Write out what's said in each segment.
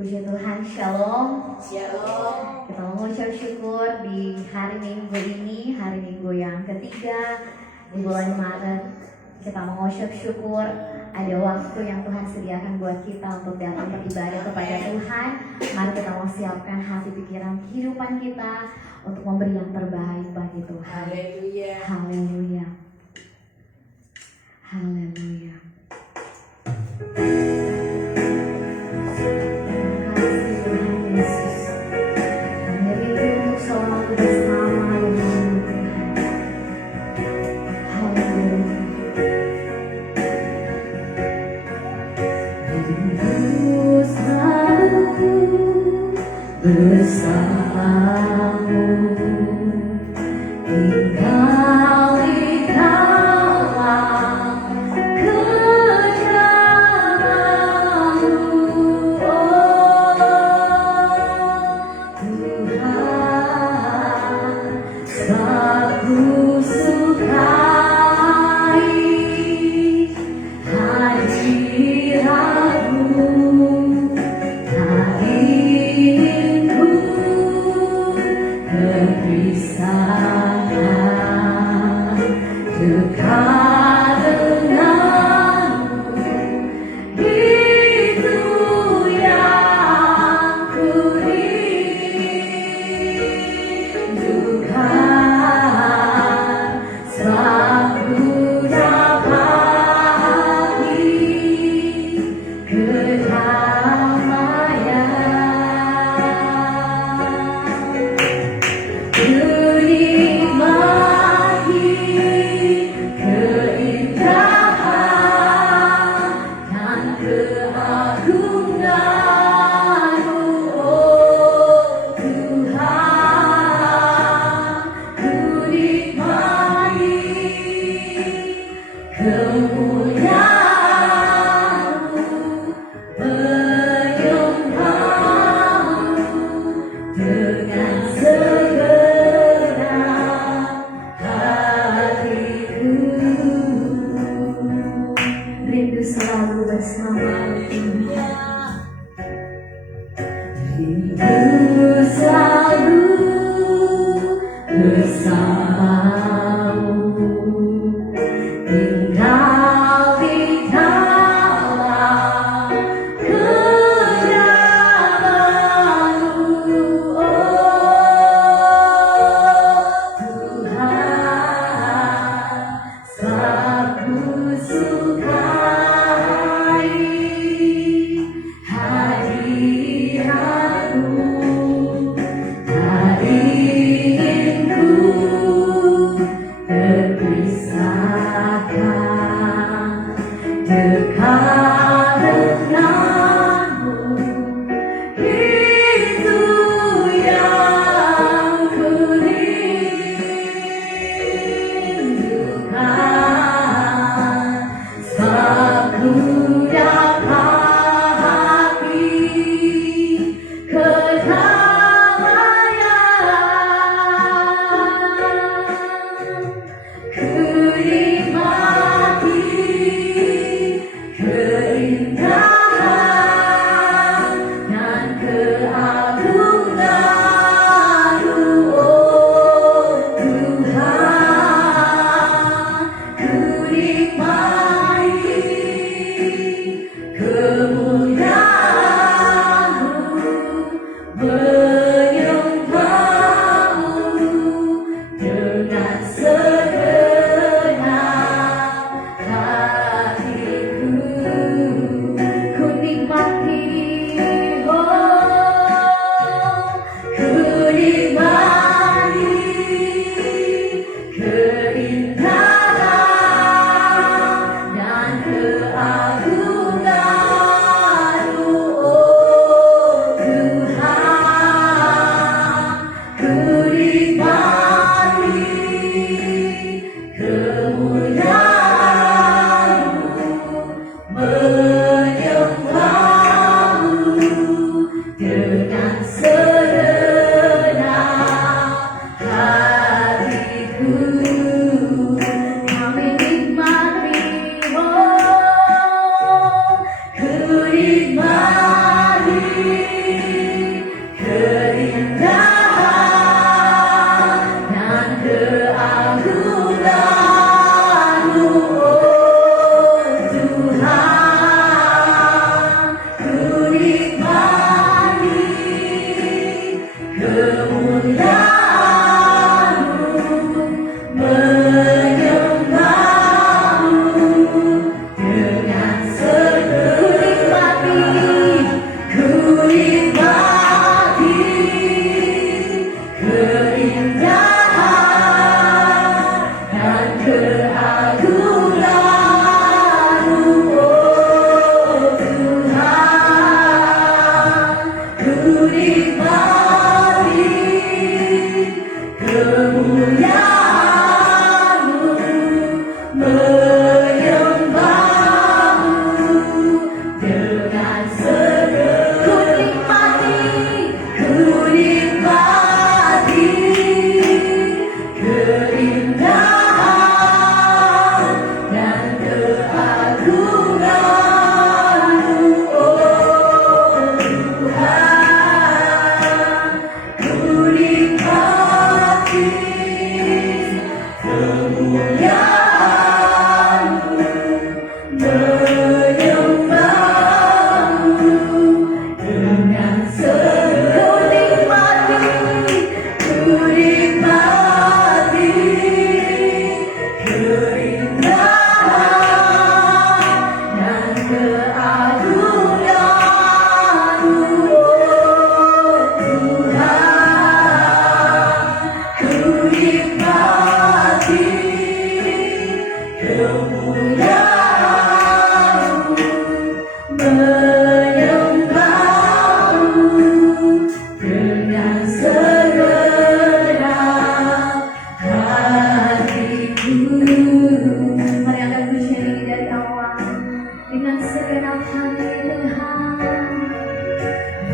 Puji Tuhan, Shalom. Shalom. Kita mengucap syukur di hari Minggu ini, hari Minggu yang ketiga di bulan Maret. Kita mengucap syukur ada waktu yang Tuhan sediakan buat kita untuk datang beribadah kepada Tuhan. Mari kita mau siapkan hati, pikiran, kehidupan kita untuk memberi yang terbaik bagi Tuhan. Haleluya. Haleluya. Haleluya. Bersamamu tinggal di dalam kejamamu, oh Tuhan, aku sukai hadiratmu. Dekat denganmu, itu yang ku rindukan. Selalu dapati kedamaian. Rindu selalu bersamamu, rindu selalu bersamamu, tinggal di dalam kejamamu, oh Tuhan, selalu sukai hadiratmu.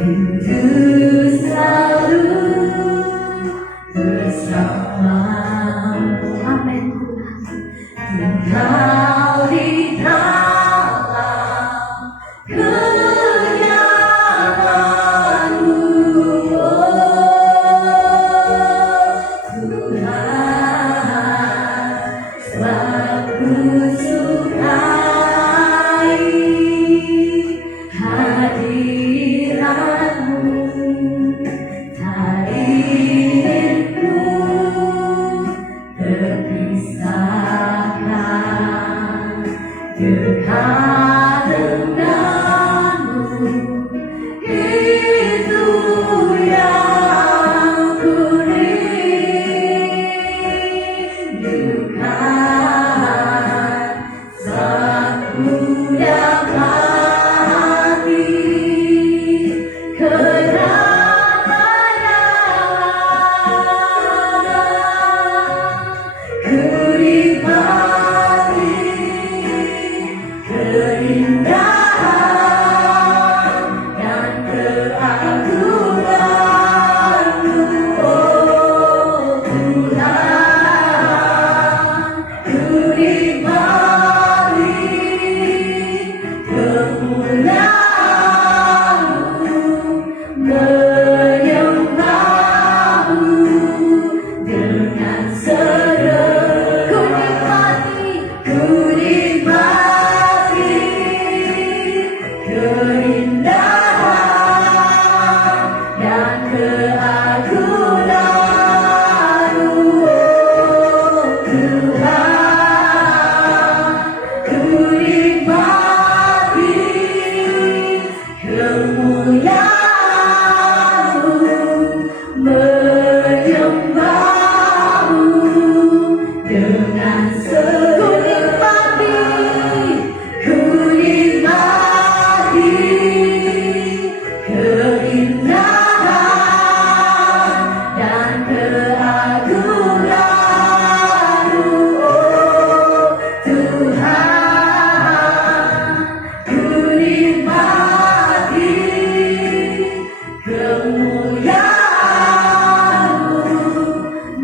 rindu selalu bersamamu. Amin. Tinggal di dalam kenyamanan-Mu, oh Tuhan, sebab ku sukai hadirat-Mu, tak ingin ku terpisahkan dekat denganmu. Itu yang ku rindukan saat ku dapati kedatangan. Ku nikmati keindahan dan keagungan-Mu, oh Tuhan. Ku nikmati kemuliaan-Mu, menyembah-Mu dengan serentak. Ku nikmati keindahan dan keagungan-Mu, oh Tuhan. Ku nikmati kemuliaan-Mu, menyembah-Mu dengan ku nikmati keindahan dan keagungan-Mu, oh Tuhan. Ku nikmati kemuliaan-Mu,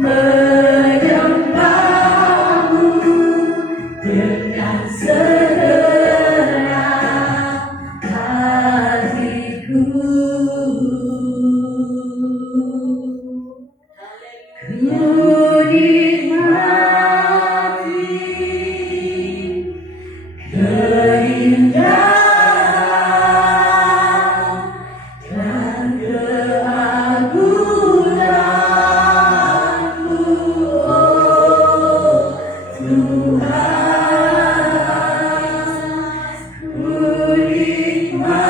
menyembah-Mu dengan segenap hatiku. Ku nikmati keindahan dan keagungan-Mu, oh Tuhan. Ku nikmati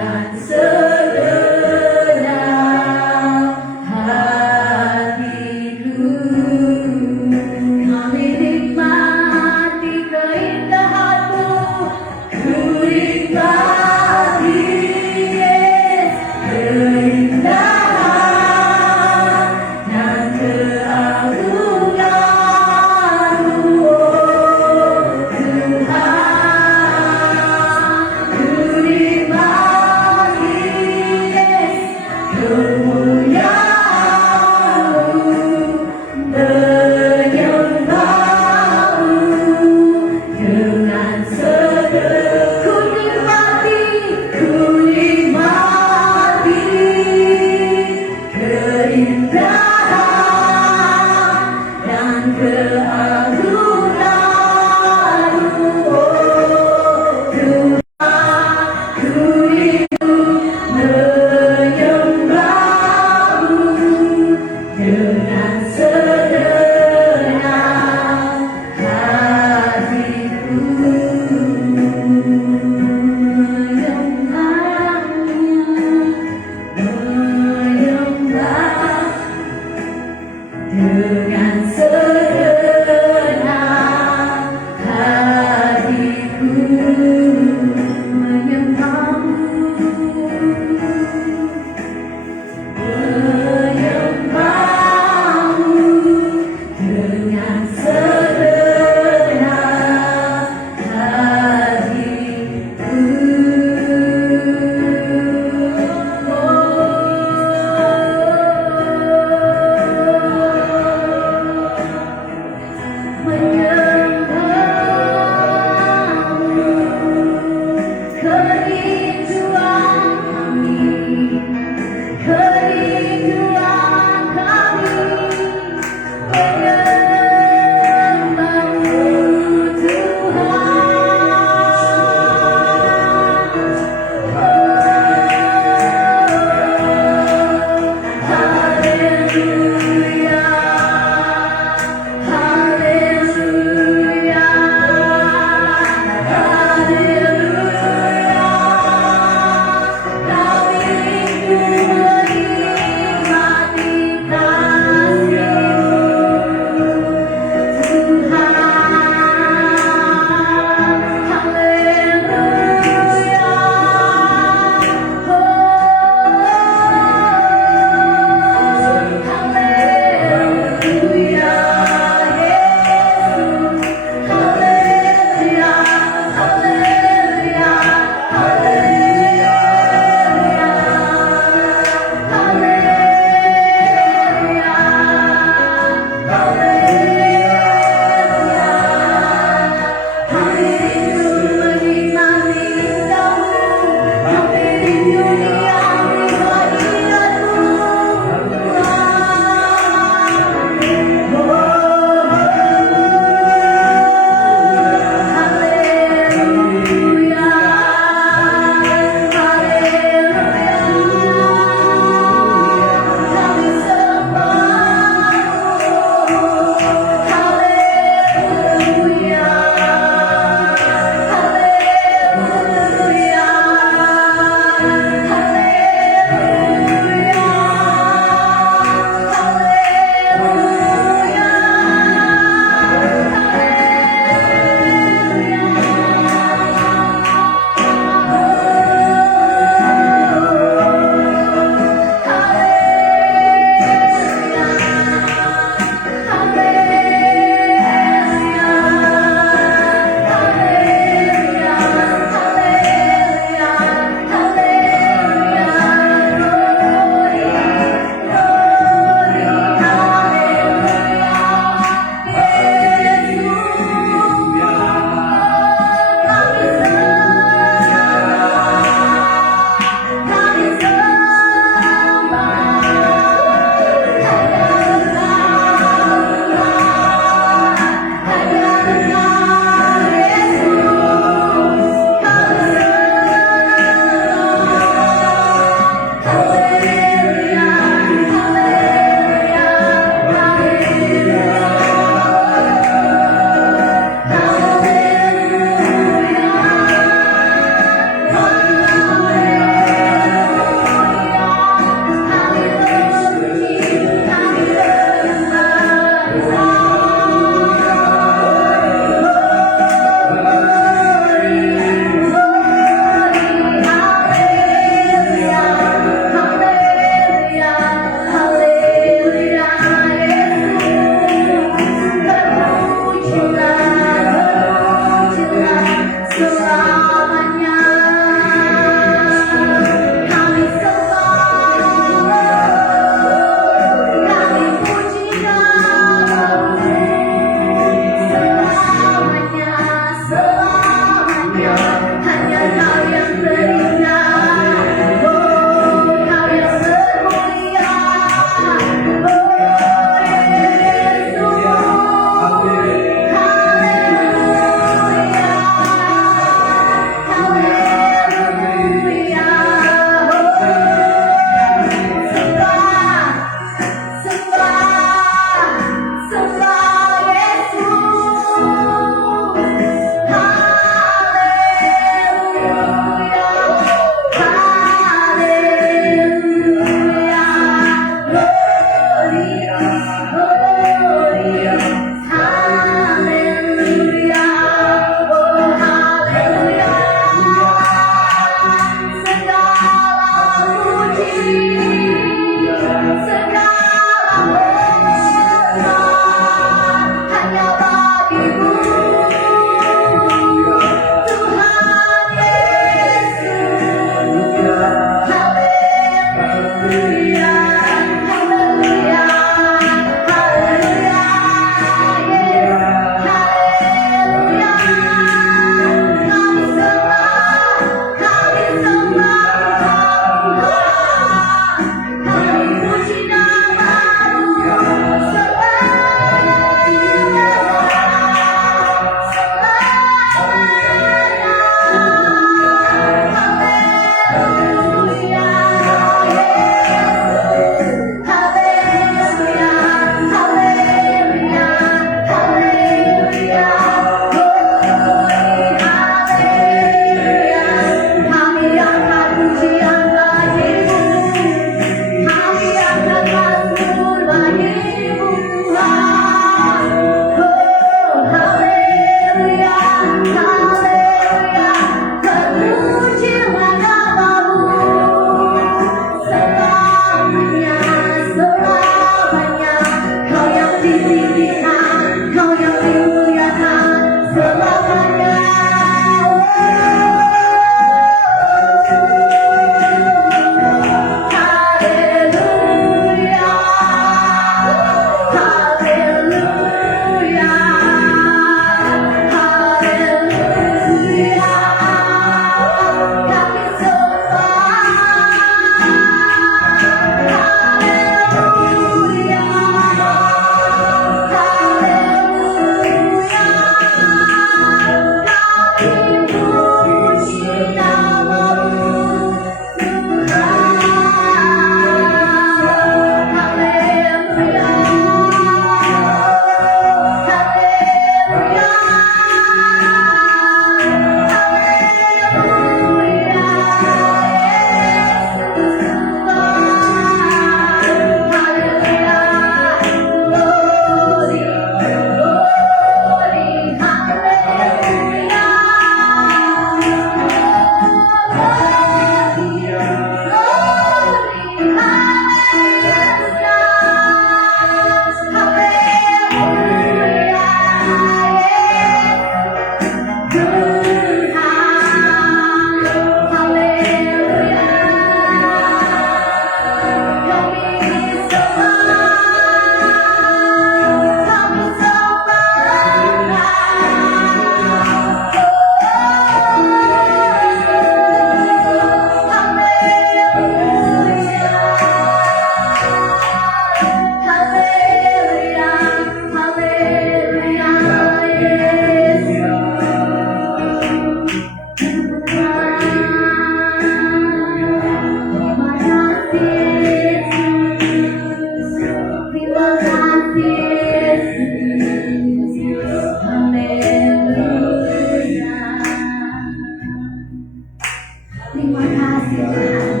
Terima kasih Tuhan.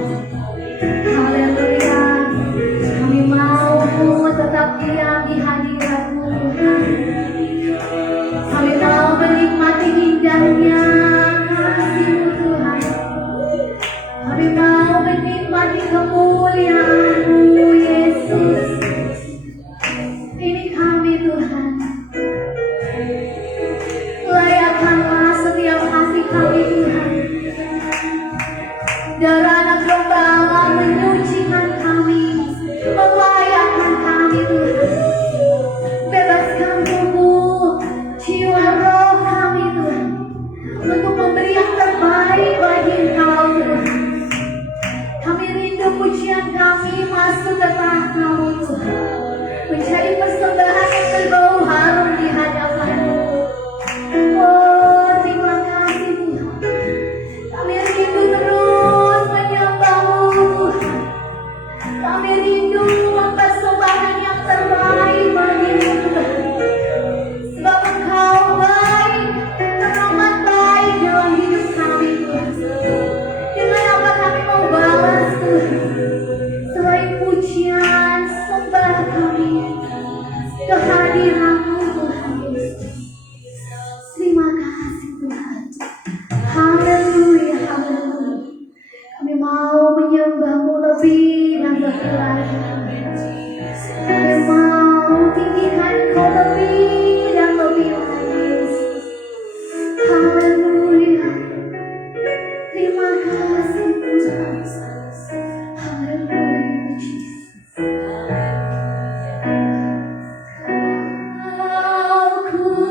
Haleluya. Kami mau tetap diam di hadirat-Mu Tuhan. Kami mau menikmati indahnya kasih-Mu Tuhan. Kami mau menikmati kemuliaan-Mu Yesus. Ini kami Tuhan. Layakkanlah setiap kasih kami Tuhan. Darah anak gembala menyucikan kami, melayakkan kami Tuhan. Bebaskan tubuh, jiwa, roh kami Tuhan, untuk memberi yang terbaik bagi Engkau Tuhan. Kami rindu pujian kami masuk ke tanah-Mu Tuhan, menjadi persembahan yang berbau harum di hadapan-Mu. Oh, terima kasih Tuhan. Kami rindu terus menyembah-Mu Tuhan. Kami rindu mempersembahkan yang terbaik bagi-Mu Tuhan. Sebab Engkau baik, teramat baik dalam hidup kami Tuhan. Dengan apa kami mau balas Tuhan, selain pujian, sembah kami kehadiran-Mu Tuhan Yesus. Terima kasih Tuhan. Haleluya, haleluya. Kami mau menyembah-Mu lebih dan lebih lagi. Kami mau tinggikan Kau lebih dan lebih lagi Yesus. Haleluya. Terima kasih Tuhan. Haleluya Jesus. Aku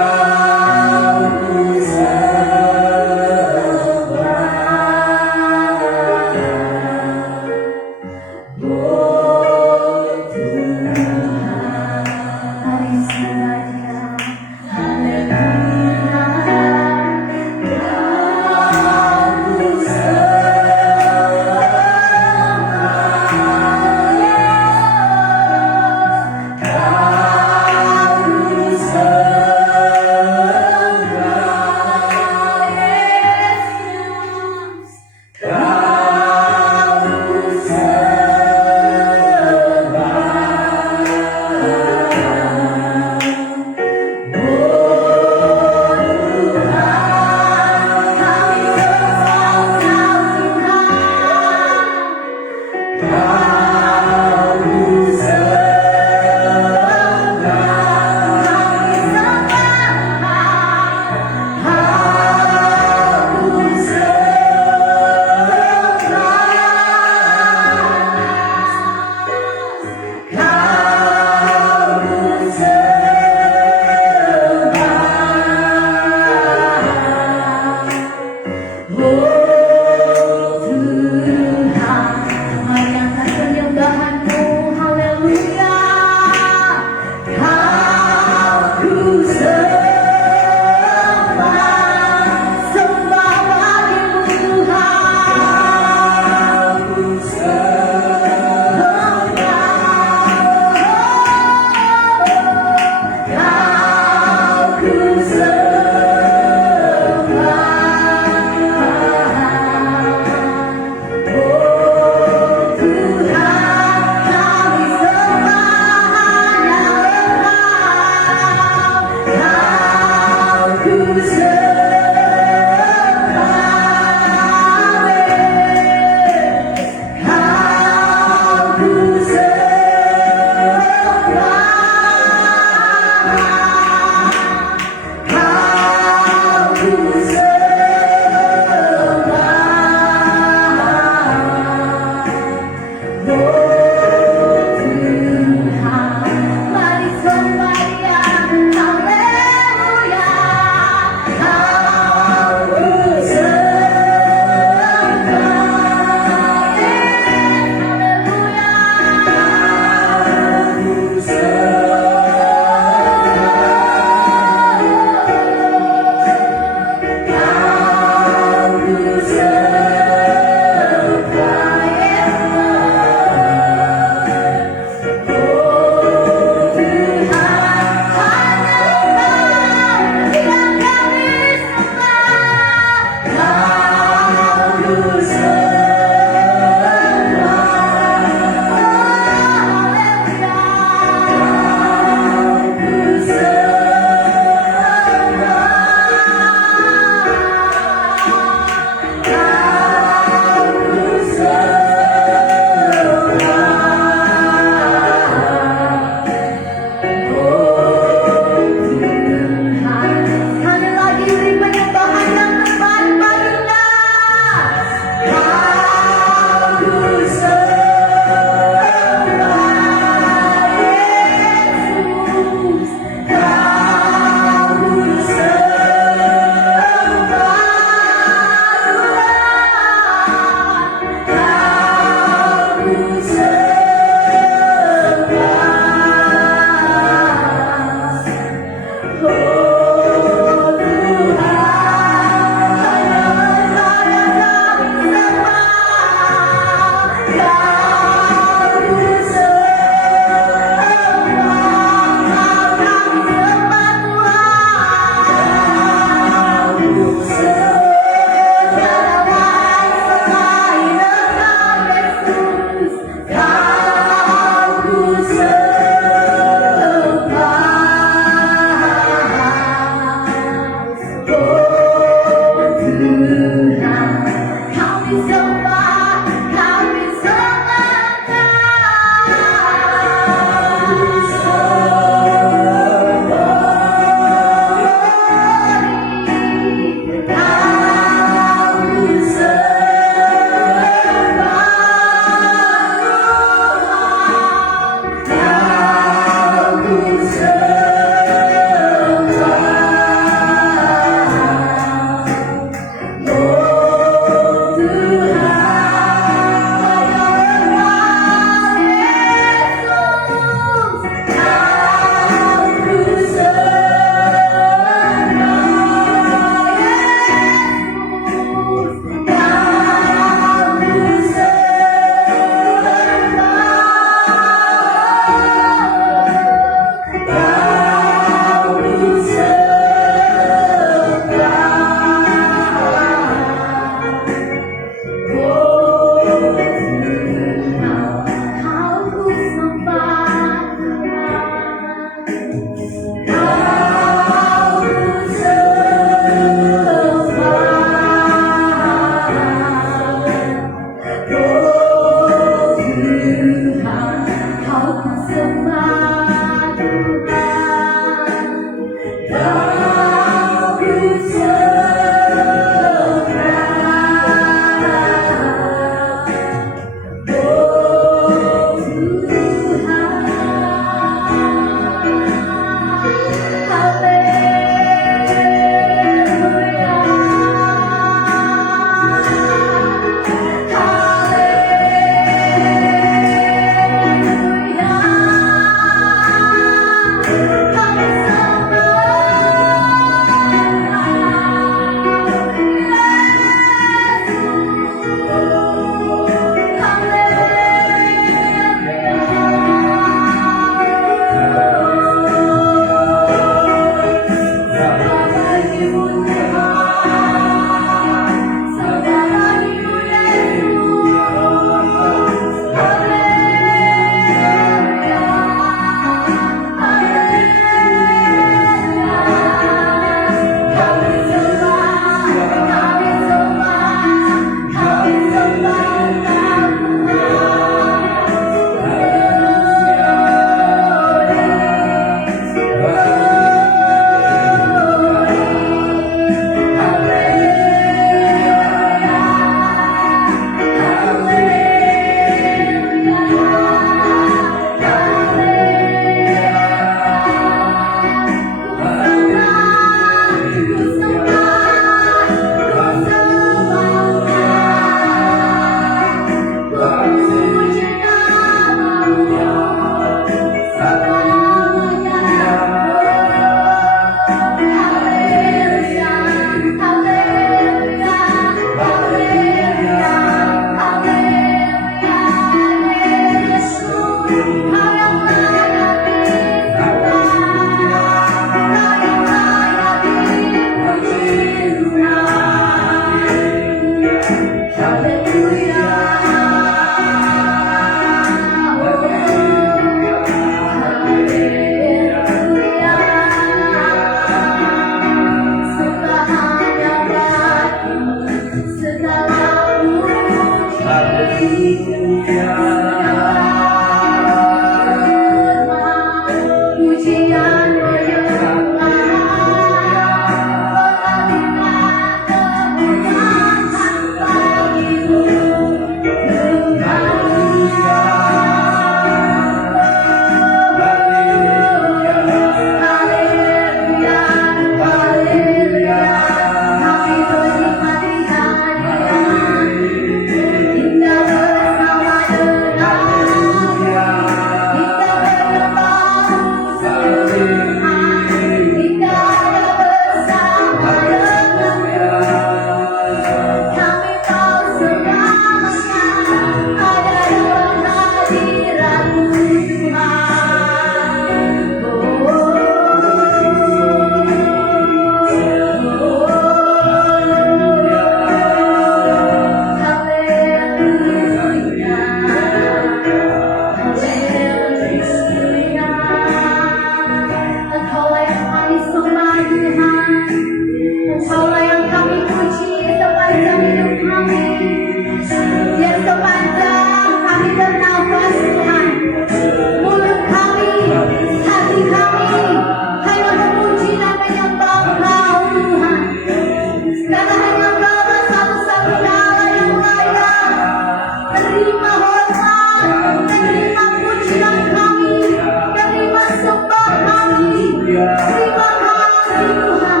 Terima kasih Tuhan.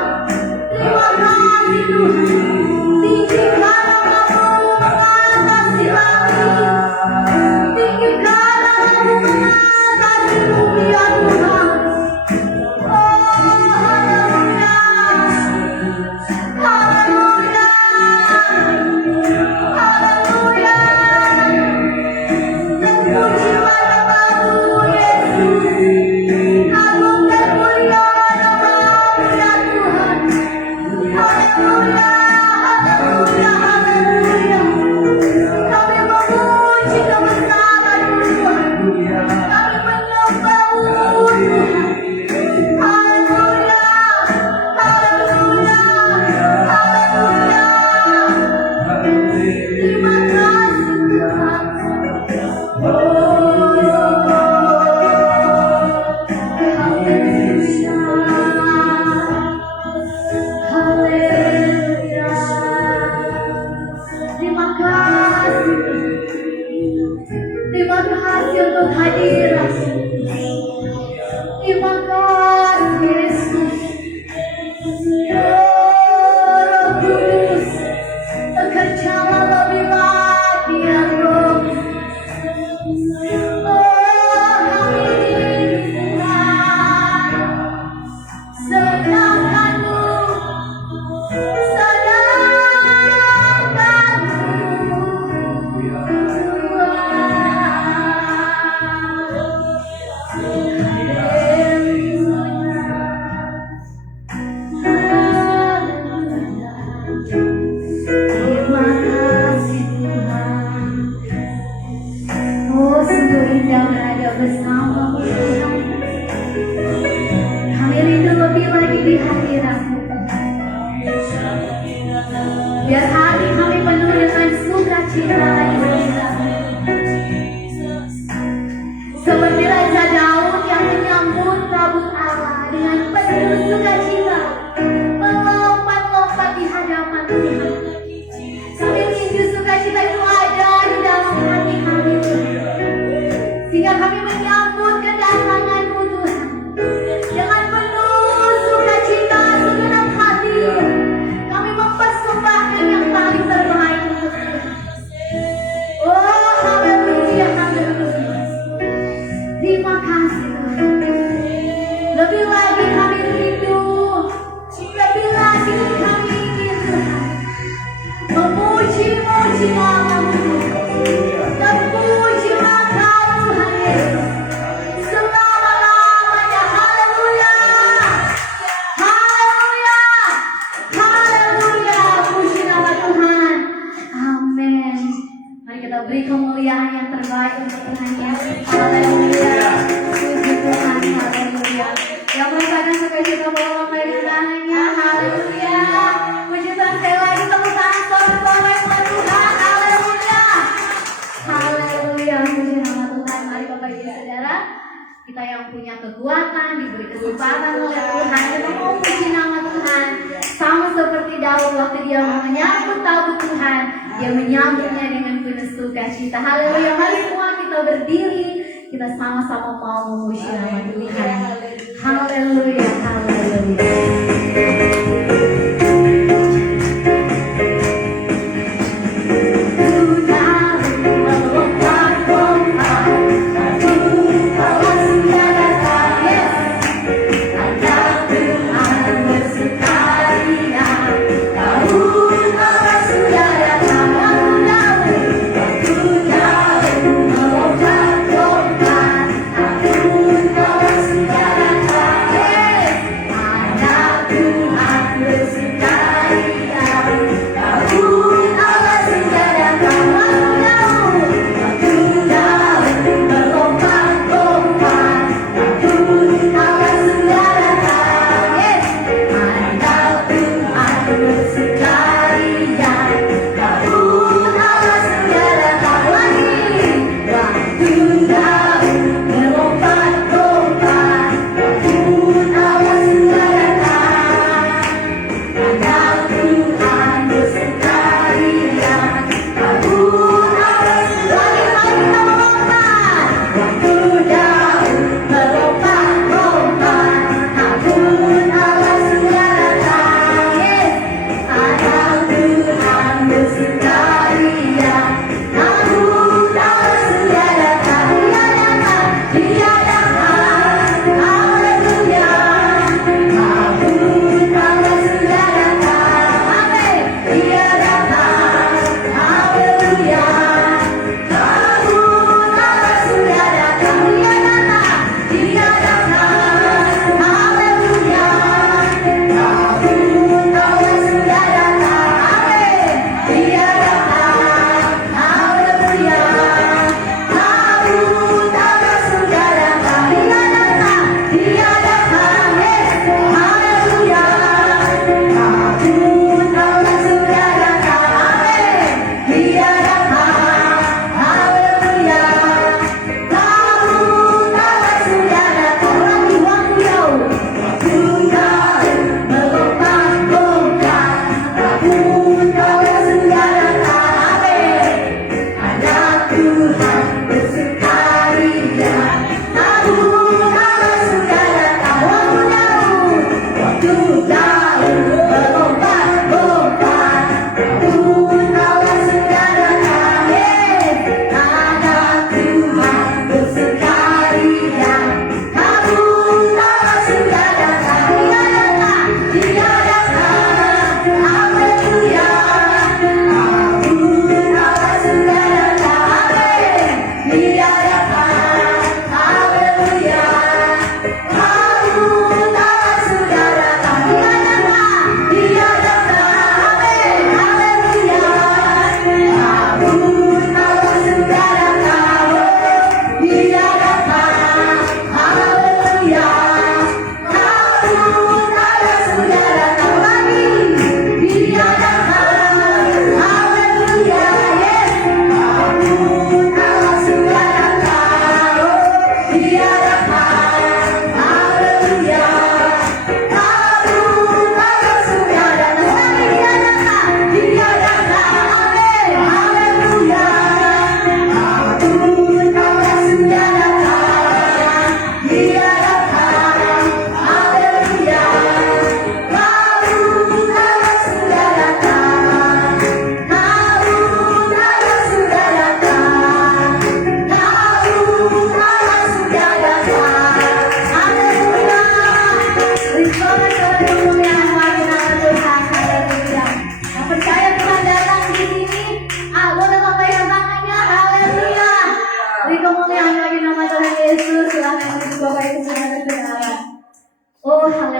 Terima kasih Tuhan. Tinggikan namamu mengatasi langit. Tinggikan namamu mengatasi bumi ya Tuhan. Oh haleluya. Haleluya. Haleluya. Terpujilah namamu Yesus. Agung dan mulia namamu ya Tuhan. Haleluya. Haleluya. Haleluya. Kami memuji kebesaran-Mu Tuhan. Kami menyembah-Mu Tuhan. Haleluya. Haleluya. Haleluya. Terima kasih Tuhan. Haleluya. Terima kasih. Terima kasih untuk hadirat. Terima kasih Yesus. Roh Kudus, bekerjalah lebih lagi ya Roh. Oh kami Tuhan, sedangkan-Mu, terima kasih Tuhan. Oh sungguh indah berada bersama-Mu Tuhan. Kami rindu lebih lagi di hadirat-Mu. Biar hati kami penuh dengan sukacita lagi bersama. Seperti Raja Daud yang menyambut tabut Allah dengan penuh sukacita, melompat-lompat di hadapan Tuhan. Kami rindu sukacita itu ada di dalam hati kami Tuhan. Sehingga kami menyambut kedatangan-Mu Tuhan dengan penuh sukacita segenap hati. Kami mempersembahkan yang paling terbaik untuk Tuhan. Oh haleluya, haleluya. Terima kasih Tuhan. Lebih lagi kami rindu, lebih lagi kami ingin Tuhan memuji-muji nama-Mu Tuhan. Terpujilah Kau Tuhan Yesus selama-lamanya. Haleluya. Haleluya. Haleluya. Puji nama Tuhan. Amin. Mari kita beri kemuliaan yang terbaik untuk Tuhan Yesus. Haleluya. Puji Tuhan. Haleluya. Yang merasakan sukacita bahwa mereka tangannya. Haleluya. Puji Tuhan. Sekali lagi tepuk tangan selamat buat Tuhan. Haleluya. Haleluya. Puji nama Tuhan. Mari Bapak Ibu Saudara, kita yang punya kekuatan diberi kesempatan oleh Tuhan, kita mau puji nama Tuhan. Sama seperti Daud waktu dia menyambut tabut Tuhan, dia menyambutnya dengan penuh sukacita. Haleluya. Mari semua kita berdiri, kita sama-sama mau memuji nama Tuhan. Haleluya. Haleluya. Yeah.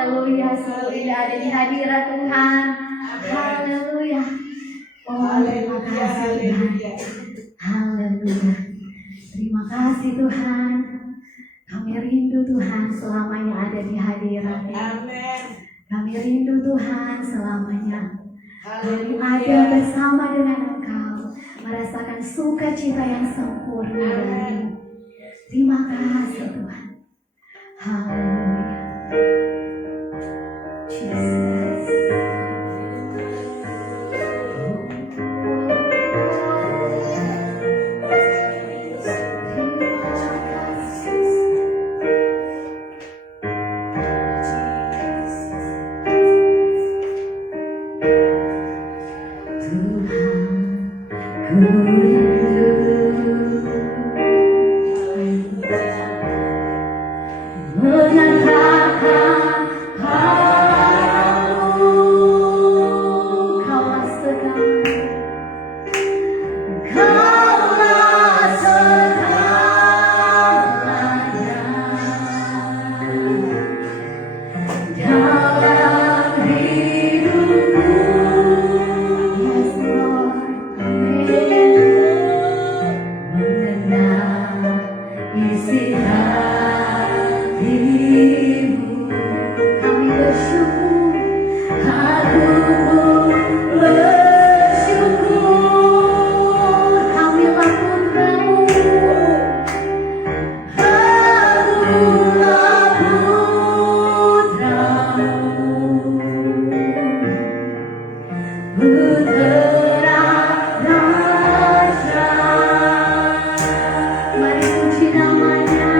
Haleluya, sungguh indah ada di hadirat Tuhan. Haleluya. Oh, terima kasih Tuhan. Haleluya. Terima kasih Tuhan. Kami rindu Tuhan selamanya ada di hadirat-Mu. Amin. Kami rindu Tuhan selamanya. Kami ada Haleluya. bersama dengan Engkau, merasakan sukacita yang sempurna dari-Mu. Terima kasih Tuhan. Haleluya. Jesus. Mari puji namanya.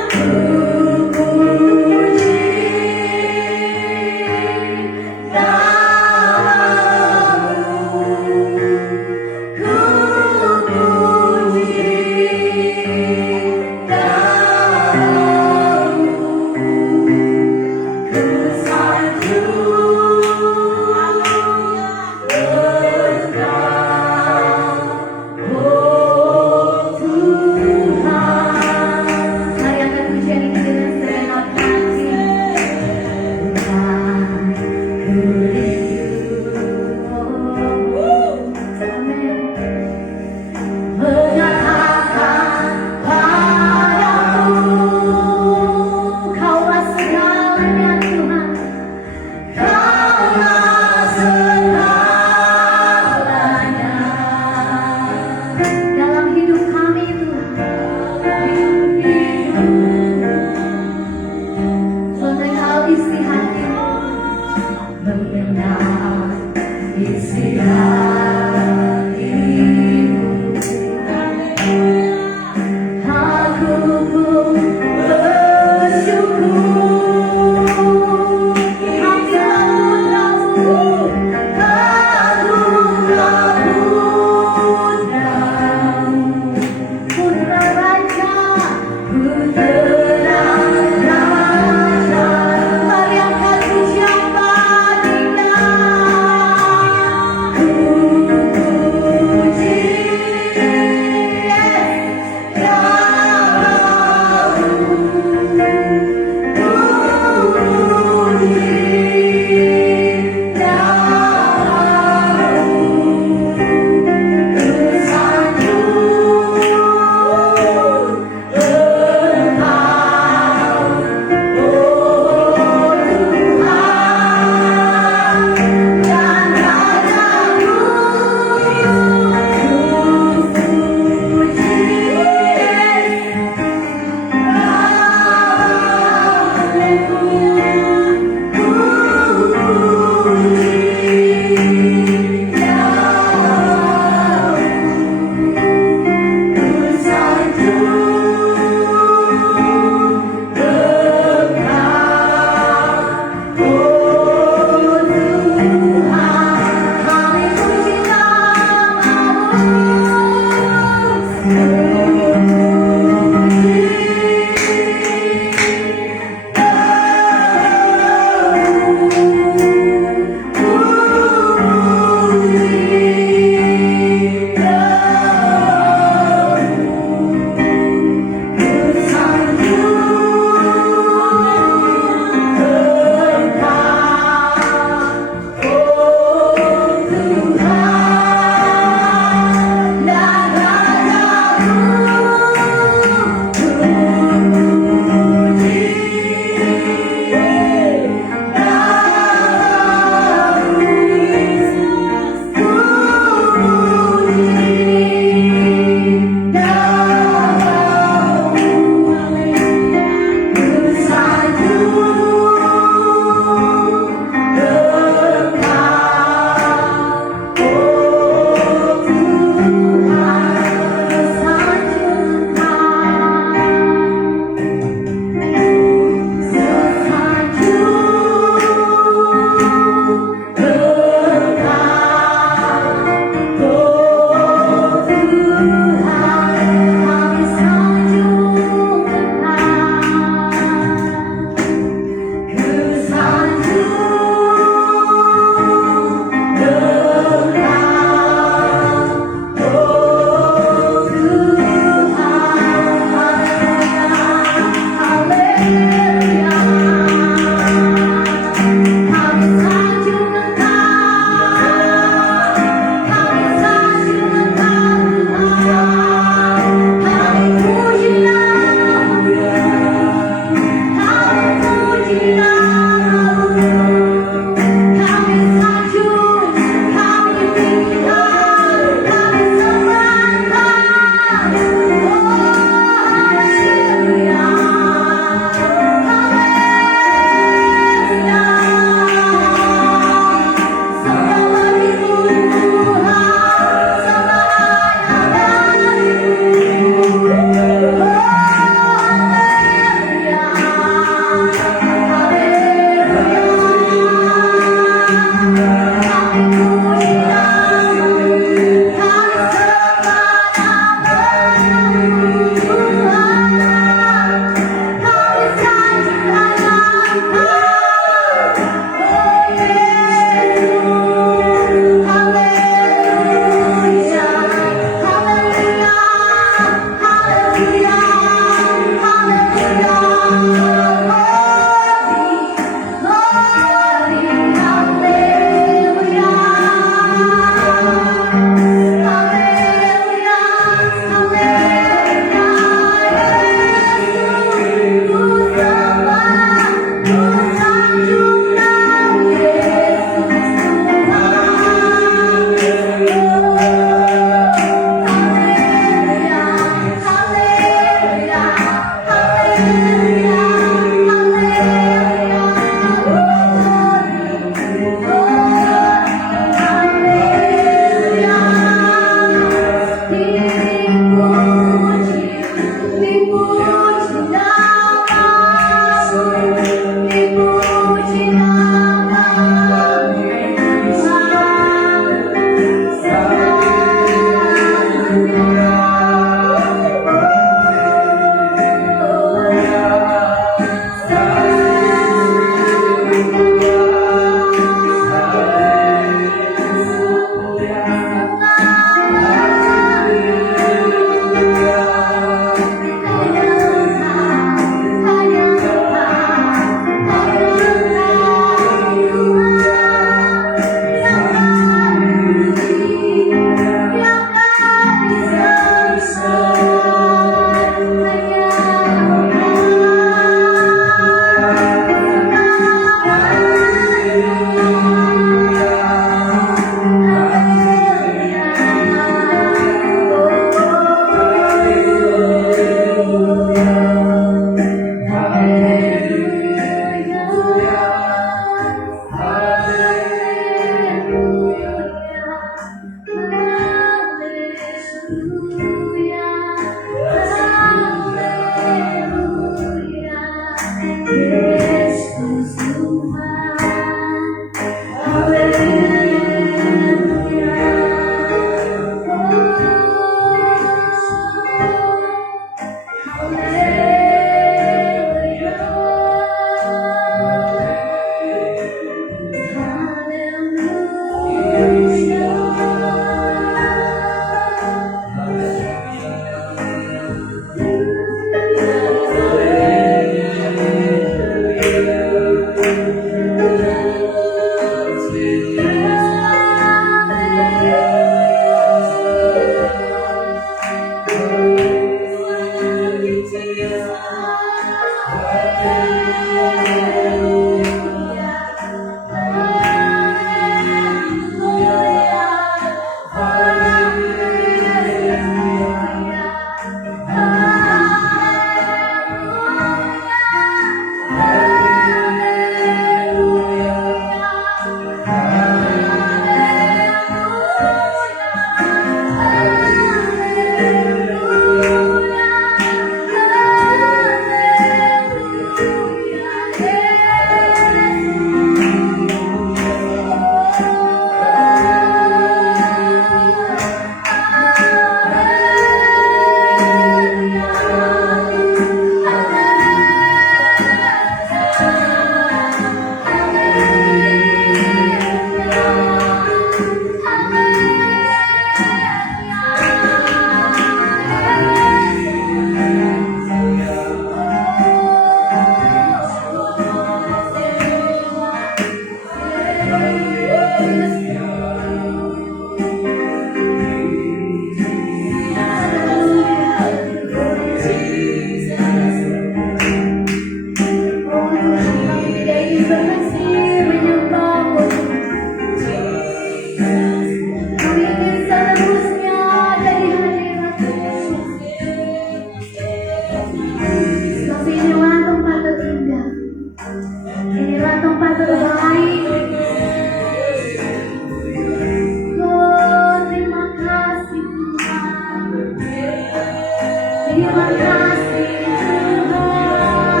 Terima kasih Tuhan.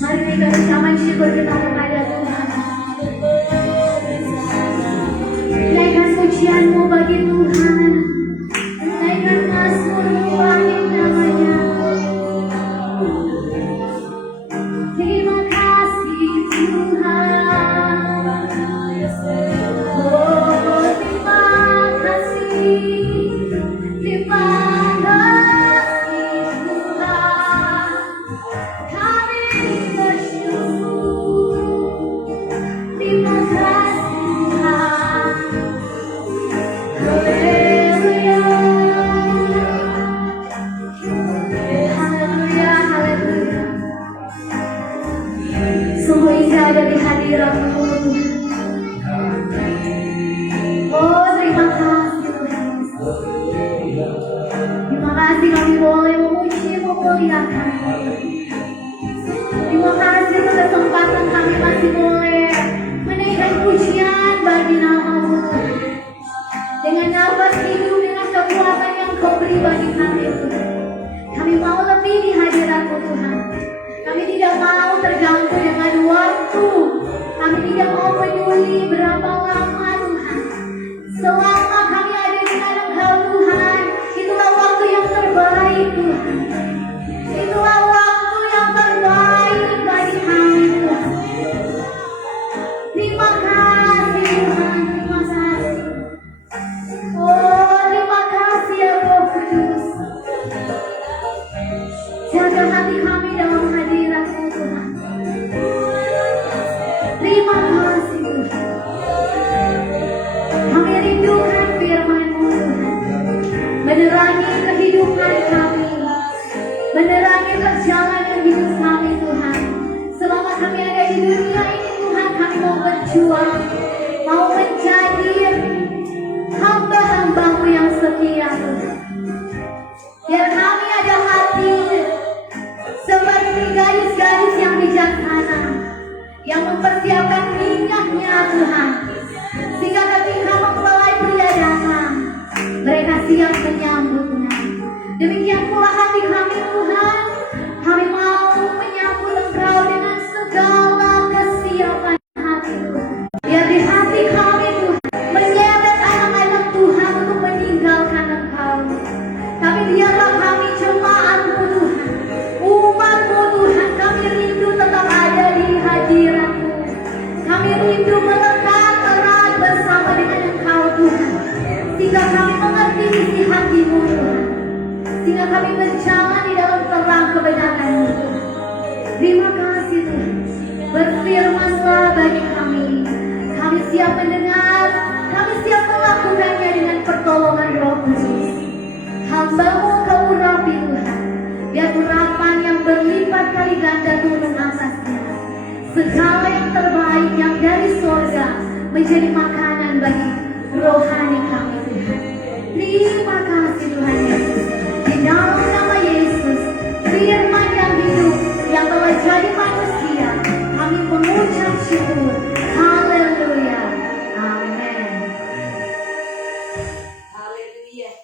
Mari kita bersama syukur kita kepada Tuhan. Naikkan pujianmu bagi Tuhan. Naikkan mazmurmu bagi namanya. Terima kasih Tuhan. Oh, terima kasih. Terima kasih Tuhan. Kami bersyukur. Terima kasih Tuhan. Haleluya. Haleluya, haleluya. Sungguh indah ada di hadirat-Mu Tuhan. Oh, terima kasih Tuhan. Terima kasih kami boleh memuji, memuliakan. Terima kasih untuk kesempatan kami masih boleh menaikkan pujian bagi nama-Mu. Dengan nafas hidup, dengan kekuatan yang Kau beri bagi kami Tuhan. Kami mau lebih di hadirat-Mu Tuhan. Kami tidak mau terganggu dengan waktu. Kami tidak mau peduli berapa lama Tuhan. Selama kami ada dengan Engkau Tuhan, itulah waktu yang terbaik Tuhan. Itulah waktu yang terbaik bagi kami Tuhan. Terima kasih Tuhan, terima kasih. Oh, terima kasih ya Roh Kudus. Jaga hati kami dalam hadirat-Mu Tuhan. Terima kasih Tuhan. Kami rindukan firman-Mu Tuhan. Menerangi kehidupan kami. Menerangi perjalanan hidup kami Tuhan. Selama kami ada di dunia ini Tuhan, kami mau berjuang. Mau menjadi hamba-hamba-Mu yang setia Tuhan. Biar kami ada hati seperti gadis-gadis yang bijaksana, yang mempersiapkan minyaknya Tuhan, sehingga ketika mempelai pria datang, mereka siap menyambut Tuhan. Demikian pula hati kami Tuhan, kami mau menyambut Engkau dengan segala kesiapan hati Tuhan. Biar di hati kami Tuhan menyeret anak-anak Tuhan untuk meninggalkan Engkau. Tapi biarlah kami jemaat-Mu Tuhan, umat-Mu Tuhan, kami rindu tetap ada di hadirat-Mu. Kami rindu melekat erat bersama dengan Engkau Tuhan, sehingga kami mengerti isi hati-Mu Tuhan, sehingga kami berjalan di dalam terang kebenaran-Mu Tuhan. Terima kasih Tuhan. Berfirman-Lah bagi kami. Kami siap mendengar, kami siap melakukannya dengan pertolongan Roh Kudus. Hamba-Mu Kau urapi Tuhan, biar urapan yang berlipat kali ganda turun atasnya. Segala yang terbaik yang dari surga menjadi makanan bagi rohani kami Tuhan. Terima kasih Tuhan Yesus. Di dalam nama Yesus, firman yang hidup yang telah jadi manusia, kami mengucap syukur. Haleluya. Amin. Haleluya.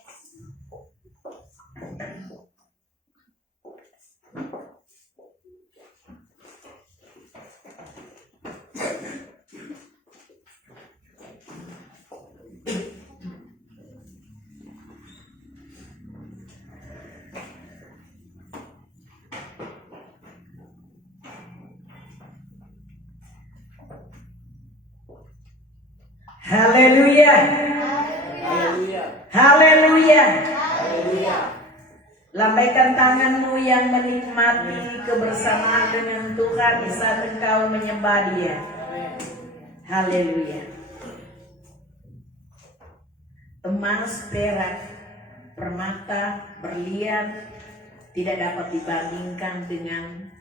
Haleluya. Haleluya. Haleluya. Haleluya. Lambaikan tanganmu yang menikmati kebersamaan dengan Tuhan di saat engkau menyembah Dia. Haleluya. Emas, perak, permata, berlian tidak dapat dibandingkan dengan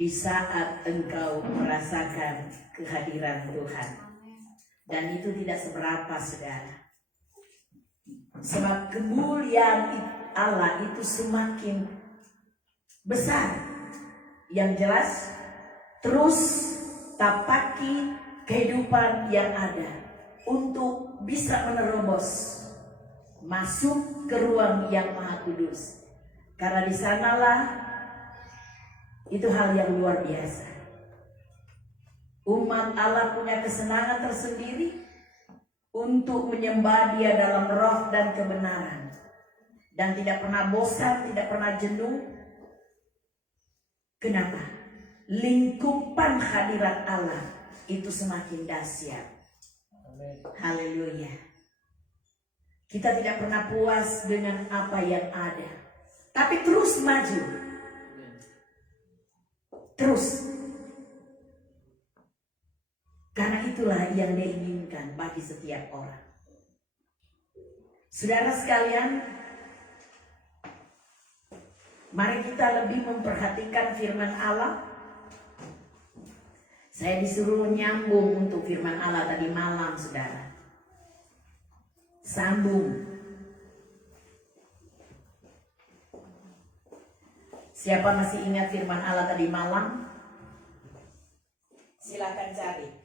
di saat engkau merasakan kehadiran Tuhan. Dan itu tidak seberapa, saudara. Sebab kemuliaan Allah itu semakin besar. Yang jelas, terus tapaki kehidupan yang ada untuk bisa menerobos masuk ke ruang yang maha kudus. Karena di sanalah itu hal yang luar biasa. Umat Allah punya kesenangan tersendiri untuk menyembah Dia dalam roh dan kebenaran. Dan tidak pernah bosan, tidak pernah jenuh. Kenapa? Lingkupan hadirat Allah itu semakin dahsyat. Haleluya. Kita tidak pernah puas dengan apa yang ada, tapi terus maju. Terus. Karena itulah yang diinginkan bagi setiap orang. Saudara sekalian, mari kita lebih memperhatikan firman Allah. Saya disuruh nyambung untuk firman Allah tadi malam, saudara. Sambung. Siapa masih ingat firman Allah tadi malam? Silakan cari.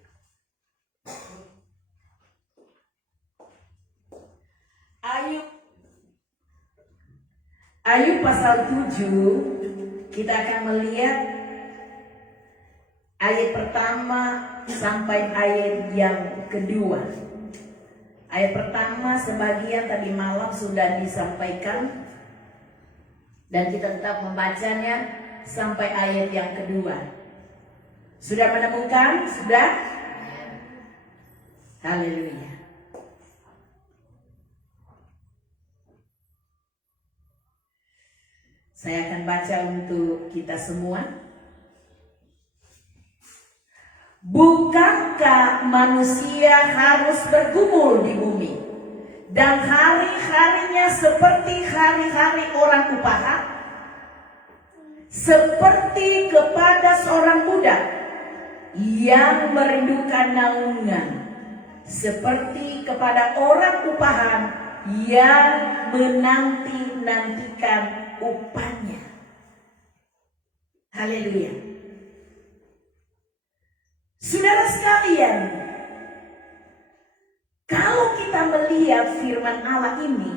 Ayub pasal 7, kita akan melihat ayat pertama sampai ayat yang kedua. Ayat pertama sebagian tadi malam sudah disampaikan dan kita tetap membacanya sampai ayat yang kedua. Sudah menemukan? Sudah? Haleluya. Saya akan baca untuk kita semua. Bukankah manusia harus bergumul di bumi dan hari-harinya seperti hari-hari orang upahan? Seperti kepada seorang budak yang merindukan naungan, seperti kepada orang upahan yang menanti-nantikan upahnya. Haleluya. Saudara sekalian, kalau kita melihat firman Allah ini,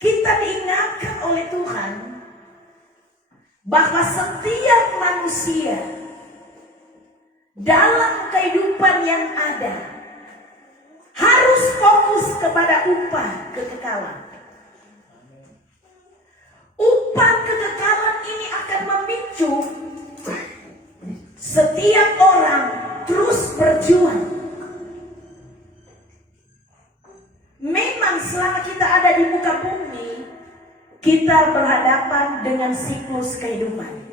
kita diingatkan oleh Tuhan bahwa setiap manusia dalam kehidupan yang ada harus fokus kepada upah kekekalan. Upah kekekalan ini akan memicu setiap orang terus berjuang. Memang selama kita ada di muka bumi, kita berhadapan dengan siklus kehidupan.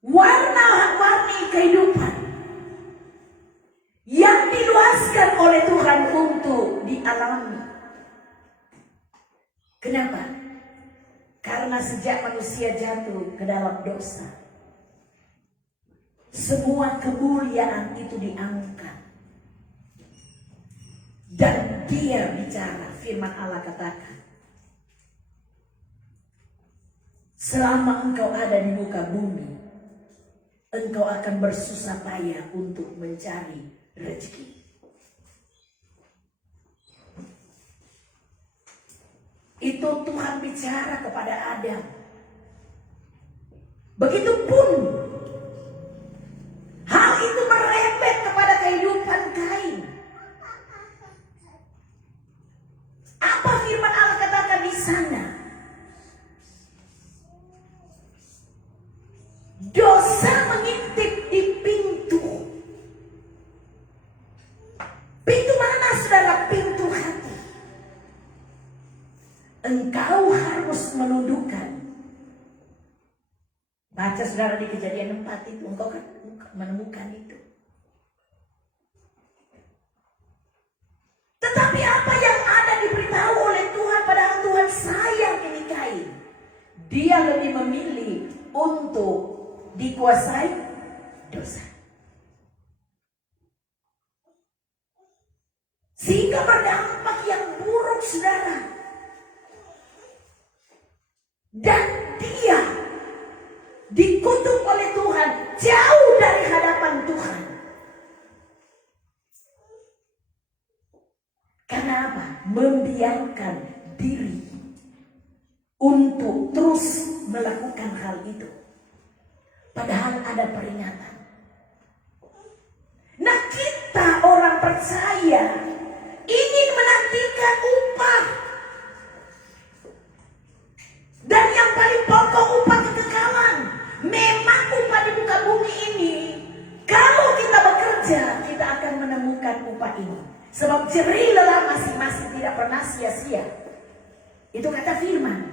Warna-warni kehidupan yang diluaskan oleh Tuhan untuk dialami. Kenapa? Karena sejak manusia jatuh ke dalam dosa, semua kemuliaan itu diangkat. Dan Dia bicara, firman Allah katakan, selama engkau ada di muka bumi, engkau akan bersusah payah untuk mencari rezeki. Itu Tuhan bicara kepada Adam. Begitupun hal itu merembet kepada kehidupan Kain. Apa firman Allah katakan di sana? Dosa mengintip di pintu. Pintu mana, saudara? Pintu hati. Engkau harus menundukkan. Baca saudara di Kejadian 4 itu, engkau kan menemukan itu. Tetapi apa yang ada diberitahu oleh Tuhan, padahal Tuhan sayang ini Kain. Dia lebih memilih untuk dikuasai dosa. Sehingga berdampak yang buruk, saudara. Dan dia dikutuk oleh Tuhan jauh dari hadapan Tuhan. membiarkan diri untuk terus melakukan hal itu. Padahal ada peringatan. Nah, kita orang percaya ingin menantikan upah. Dan yang paling pokok upah kekekalan. Memang upah di muka bumi ini, kalau kita bekerja, kita akan menemukan upah ini. Sebab jerih lelah masing-masing tidak pernah sia-sia. Itu kata firman.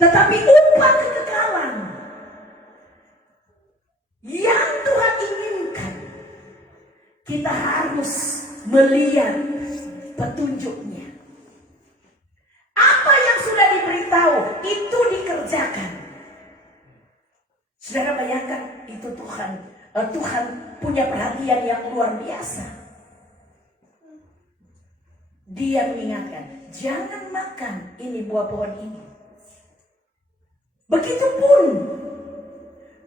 Tetapi upah kekekalan yang Tuhan inginkan, kita harus melihat petunjuknya. Apa yang sudah diberitahu itu dikerjakan. Saudara bayangkan, itu Tuhan punya perhatian yang luar biasa. Dia mengingatkan, jangan makan ini buah pohon ini. Begitupun,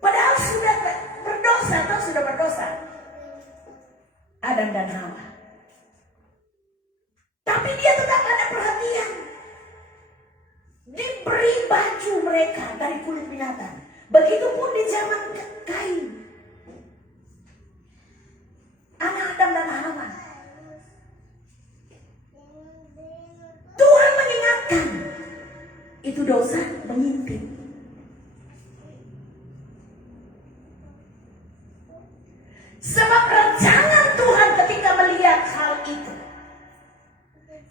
padahal sudah berdosa atau sudah berdosa Adam dan Hawa. Tapi dia tetap ada perhatian. Diberi baju mereka dari kulit binatang. Begitupun di zaman Kain, anak Adam dan Hawa. Tuhan mengingatkan, itu dosa mengintip. Sebab rancangan Tuhan ketika melihat hal itu,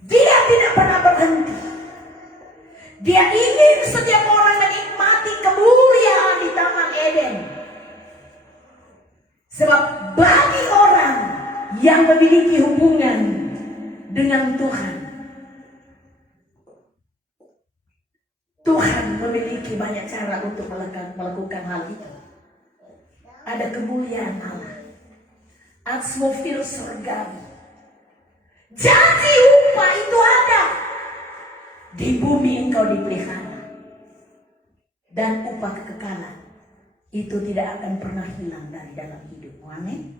dia tidak pernah berhenti. Dia ingin setiap orang menikmati kemuliaan di Taman Eden. Sebab bagi orang yang memiliki hubungan dengan Tuhan, Tuhan memiliki banyak cara untuk melakukan hal itu. Ada kemuliaan Allah, atmosfer surgawi, janji upah itu ada. Di bumi engkau dipelihara, dan upah kekekalan itu tidak akan pernah hilang dari dalam hidupmu. Amin.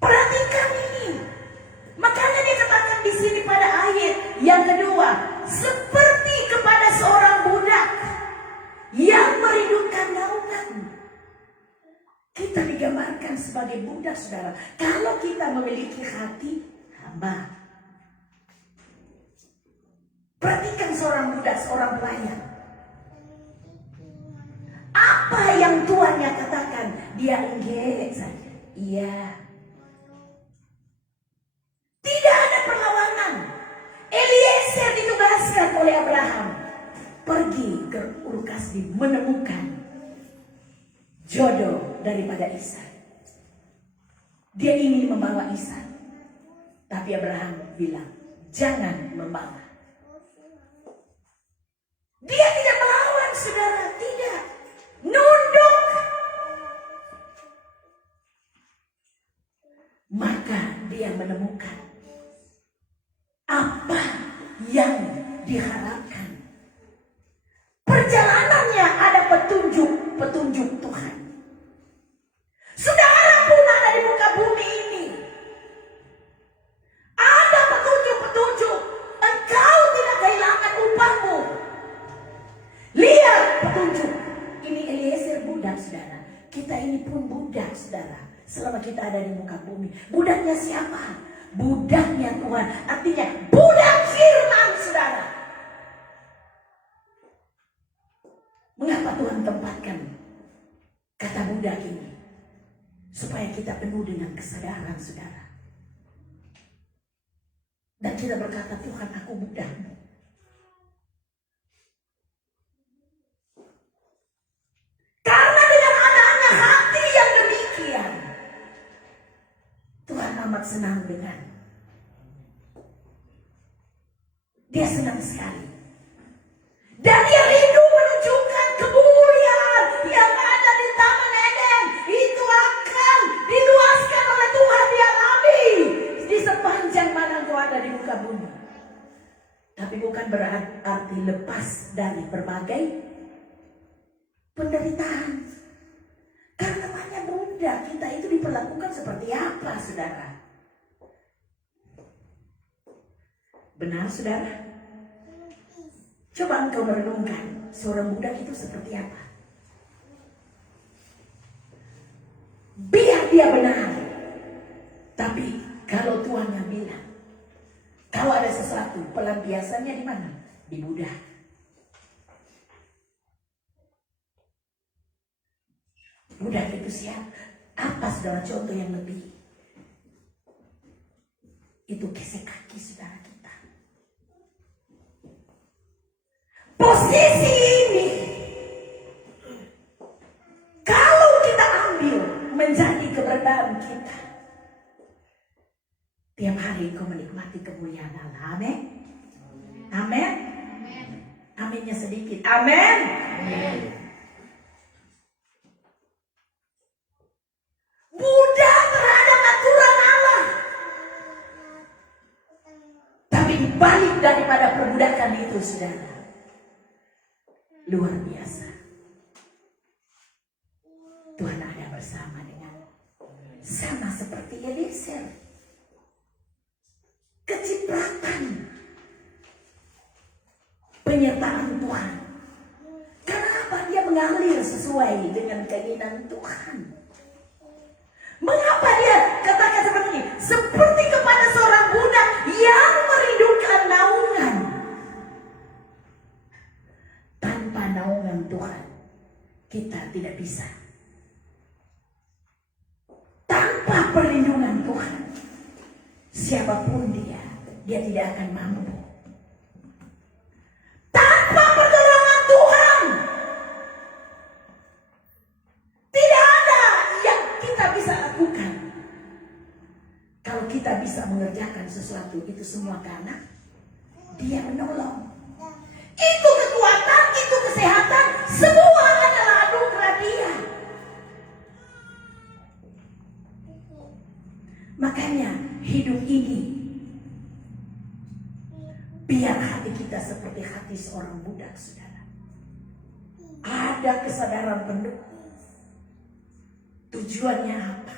Perhatikan ini. Makanya dikatakan di sini pada ayat yang kedua, seperti kepada seorang budak yang merindukan naungan. Kita digambarkan sebagai budak, saudara. Kalau kita memiliki hati hamba. Perhatikan seorang budak, seorang pelayan. Apa yang tuannya katakan, dia enggak saja. Iya. Tidak ada perlawanan. Eliezer ditugaskan oleh Abraham pergi ke Ur Kasdim menemukan jodoh daripada Ishak. Dia ingin membawa Ishak, tapi Abraham bilang, jangan membawa. Dia tidak melawan, saudara, tidak. Nunduk. Maka dia menemukan apa yang diharapkan. Perjalanannya ada petunjuk Tuhan. Saudara pun ada di muka bumi ini. Ada petunjuk. Engkau tidak kehilangan upahmu. Lihat petunjuk. Ini Eliezer budak, saudara. Kita ini pun budak, saudara. Selama kita ada di muka bumi. Budaknya siapa? Budaknya Tuhan. Artinya budak firman, saudara. Mengapa Tuhan tempatkan kata budak ini? Supaya kita penuh dengan kesadaran, saudara. Dan kita berkata, Tuhan, aku budakmu. Karena dengan adanya hati yang demikian, Tuhan amat senang dengan. Dia senang sekali. Dan dia rindu menunjukkan kemuliaan yang ada di Taman Eden. Itu akan diluaskan oleh Tuhan, dialami di sepanjang mana kau ada di muka bumi. Tapi bukan berarti lepas dari berbagai penderitaan. Karena banyak budak. budak, kita itu diperlakukan seperti apa, saudara? Benar, saudara? Coba engkau merenungkan, seorang budak itu seperti apa? Biar dia benar. Tapi kalau tuannya bilang, kalau ada sesuatu, pelampiasannya di mana? Di budak. Budak itu siapa? Apa, saudara, contoh yang lebih? Itu gesek kaki saudara kita. Posisi ini, kalau kita ambil menjadi keberadaan kita, tiap hari kau menikmati kemuliaan Allah. Amin. Amin. Aminnya sedikit. Amin. Budak terhadap aturan Allah. Tapi dibalik daripada perbudakan itu, saudara, luar biasa, Tuhan ada bersama dengan sama seperti Eliezer. Kecipratan penyertaan Tuhan. Kenapa dia mengalir sesuai dengan keinginan Tuhan? Mengapa dia katakan seperti ini? Seperti kepada seorang budak yang merindukan naungan. Tanpa naungan Tuhan, kita tidak bisa. Tanpa perlindungan Tuhan, siapapun dia tidak akan mampu. Tanpa pertolongan Tuhan, tidak ada yang kita bisa lakukan. Kalau kita bisa mengerjakan sesuatu, itu semua karena Dia menolong. Itu kekuatan, itu kesehatan, semua adalah anugerah Dia. Makanya hidup ini, biar hati kita seperti hati seorang budak, saudara. Ada kesadaran penuh. Tujuannya apa?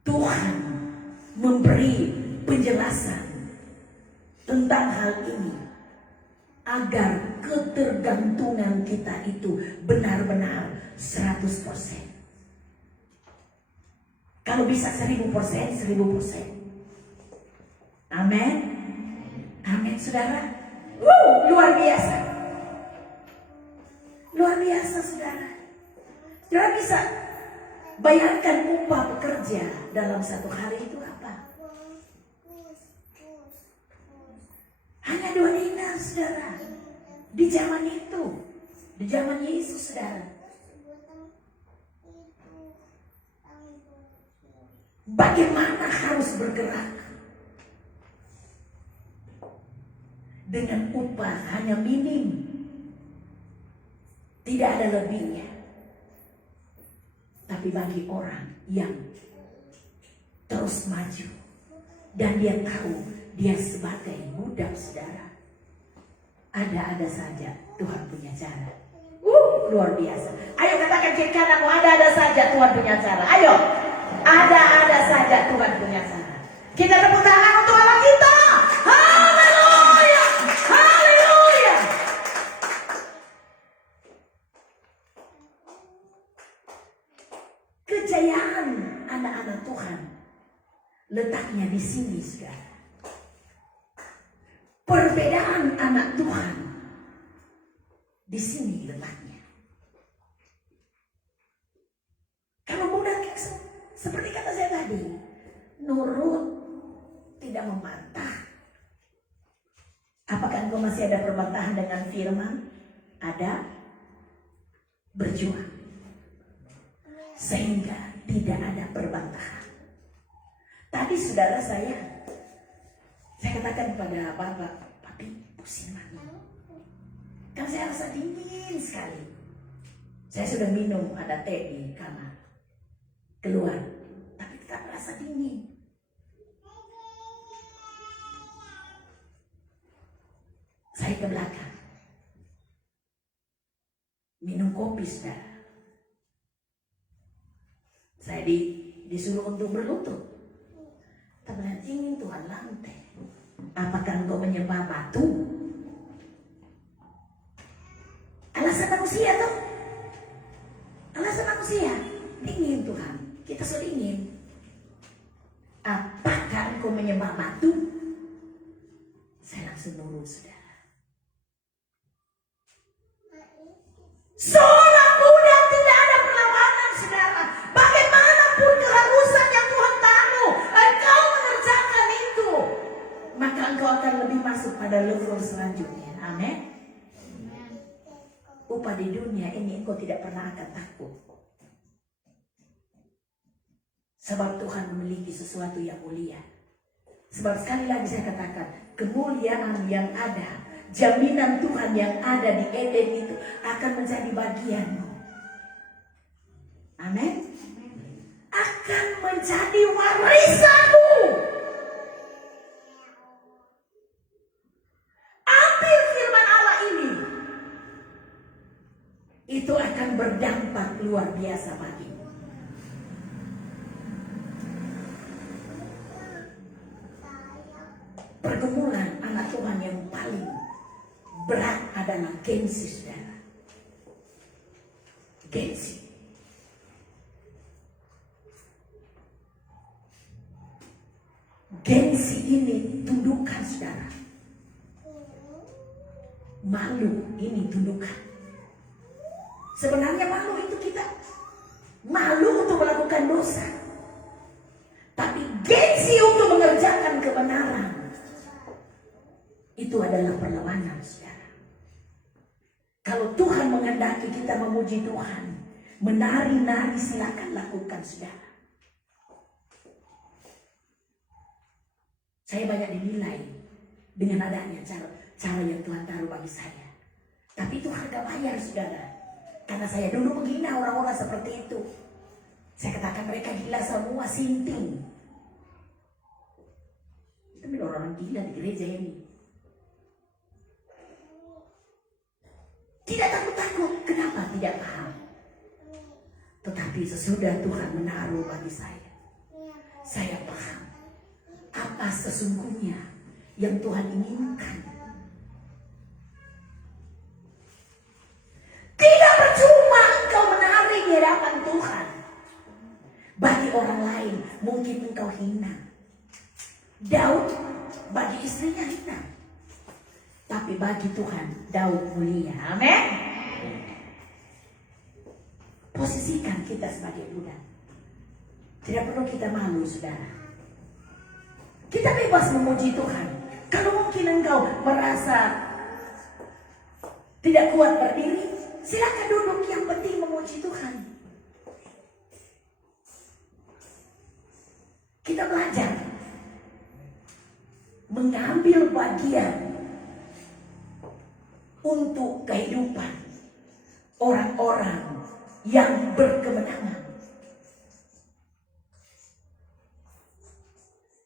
Tuhan memberi penjelasan tentang hal ini agar ketergantungan kita itu benar-benar 100%. Kalau bisa 1000%, 1000%. Amin. Amin, saudara. Luar biasa. Luar biasa, saudara. Saudara bisa bayangkan upah pekerja dalam satu hari itu apa? Hanya 2 dinar, saudara. Di zaman itu, di zaman Yesus, saudara. Bagaimana harus bergerak dengan upah hanya minim, tidak ada lebihnya. Tapi bagi orang yang terus maju dan dia tahu dia sebagai budak, saudara, ada saja Tuhan punya cara. Luar biasa. Ayo katakan kiri kananmu, ada saja Tuhan punya cara. Ayo, ada saja Tuhan punya cara. Kita tepuk tangan untuk Allah kita. Haleluya, haleluya. Kejayaan anak-anak Tuhan letaknya di sini, saudara. Perbedaan anak Tuhan di sini letaknya. Kalau budak seperti kata saya tadi, nurut, tidak membantah. Apakah engkau masih ada perbantahan dengan firman? Ada. Berjuang sehingga tidak ada perbantahan. Tadi saudara saya katakan kepada Bapak, Papi pusing mami. Kan saya rasa dingin sekali. Saya sudah minum, ada teh di kamar. Keluar, tapi tetap rasa dingin. Saya ke belakang, minum kopi, saudara. Saya disuruh untuk berlutut. Tapi ingin Tuhan lantai. Apakah engkau menyembah batu? Alasan manusia tuh. Alasan manusia. Dingin Tuhan. Kita sudah ingin. Apakah engkau menyembah batu? Saya langsung nurut, saudara. Seorang muda tidak ada perlawanan, saudara. Bagaimanapun keharusan yang Tuhan taruh, engkau mengerjakan itu, maka engkau akan lebih masuk pada level selanjutnya. Amin. Upah di dunia ini engkau tidak pernah akan takut. Sebab Tuhan memiliki sesuatu yang mulia. Sebab sekali lagi saya katakan, kemuliaan yang ada, jaminan Tuhan yang ada di Eden itu akan menjadi bagianmu. Amin. Akan menjadi warisanmu. Ambil firman Allah ini. Itu akan berdampak luar biasa bagimu. Pergumulan anak Tuhan yang paling berat adalah gengsi, saudara. Gengsi. Gengsi ini tundukan, saudara. Malu ini tundukan. Sebenarnya malu itu kita malu untuk melakukan dosa. Tapi gengsi untuk mengerjakan kebenaran itu adalah perlawanan, saudara. Kalau Tuhan menghendaki kita memuji Tuhan, menari-nari, silakan lakukan, saudara. Saya banyak dinilai dengan adanya cara yang Tuhan taruh bagi saya. Tapi itu harga bayar, saudara. Karena saya dulu menghina orang-orang seperti itu. Saya katakan mereka gila semua, sinting. Itu orang gila di gereja ini. Tidak takut-takut. Kenapa tidak paham? Tetapi sesudah Tuhan menaruh bagi saya paham apa sesungguhnya yang Tuhan inginkan. Tidak percuma engkau menari di hadapan Tuhan. Bagi orang lain mungkin engkau hina. Daud bagi istrinya hina. Tapi bagi Tuhan, Daud mulia. Amin. Posisikan kita sebagai budak. Tidak perlu kita malu, saudara. Kita bebas memuji Tuhan. Kalau mungkin engkau merasa tidak kuat berdiri, silakan duduk. Yang penting memuji Tuhan. Kita belajar mengambil bagian untuk kehidupan orang-orang yang berkemenangan.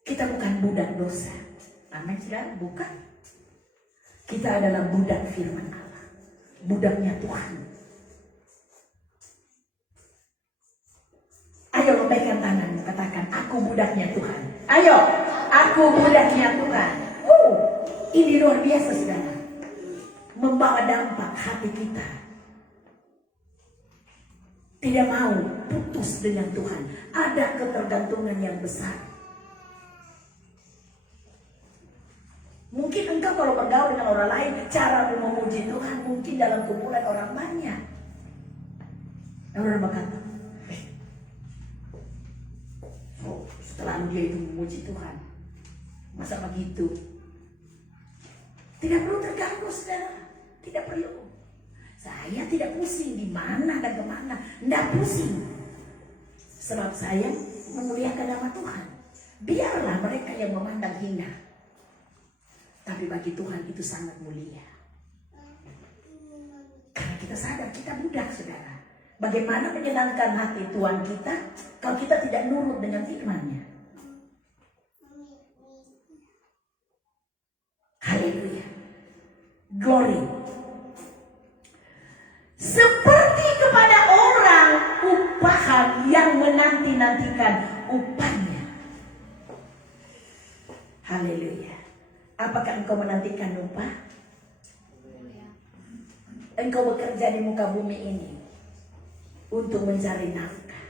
Kita bukan budak dosa. Amin, saudara? Bukan. Kita adalah budak firman Allah. Budaknya Tuhan. Ayo lambaikan tanganmu, katakan, aku budaknya Tuhan. Ayo, aku budaknya Tuhan. Ini luar biasa, saudara. Membawa dampak hati kita. Tidak mau putus dengan Tuhan. Ada ketergantungan yang besar. Mungkin engkau kalau bergaul dengan orang lain, cara memuji Tuhan mungkin dalam kumpulan orang banyak. Orang berkata, setelah dia itu memuji Tuhan, masa begitu? Tidak perlu terganggu, saudara. Tidak perlu. Saya tidak pusing di mana dan kemana. Tidak pusing. Sebab saya memuliakan nama Tuhan. Biarlah mereka yang memandang hina. Tapi bagi Tuhan itu sangat mulia. Karena kita sadar kita budak, saudara. Bagaimana menyenangkan hati Tuhan kita kalau kita tidak nurut dengan firman-Nya. Haleluya. Glory. Seperti kepada orang upahan yang menanti menantikan upahnya. Haleluya. Apakah engkau menantikan upah? Engkau bekerja di muka bumi ini untuk mencari nafkah.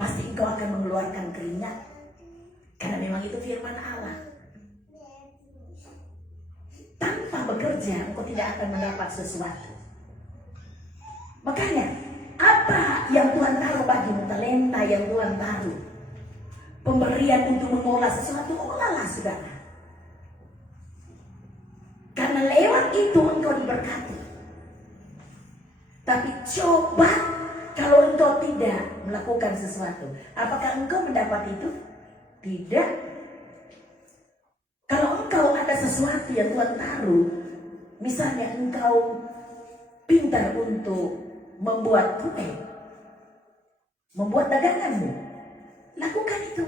Pasti engkau akan mengeluarkan keringat, karena memang itu firman Allah. Tanpa bekerja engkau tidak akan mendapat sesuatu. Makanya apa yang Tuhan taruh bagimu, talenta yang Tuhan taruh, pemberian untuk mengolah sesuatu, olahlah saudara. Karena lewat itu engkau diberkati. Tapi coba kalau engkau tidak melakukan sesuatu, apakah engkau mendapat itu? Tidak. Kalau engkau ada sesuatu yang Tuhan taruh, misalnya engkau pintar untuk membuat kue, membuat daganganmu, lakukan itu.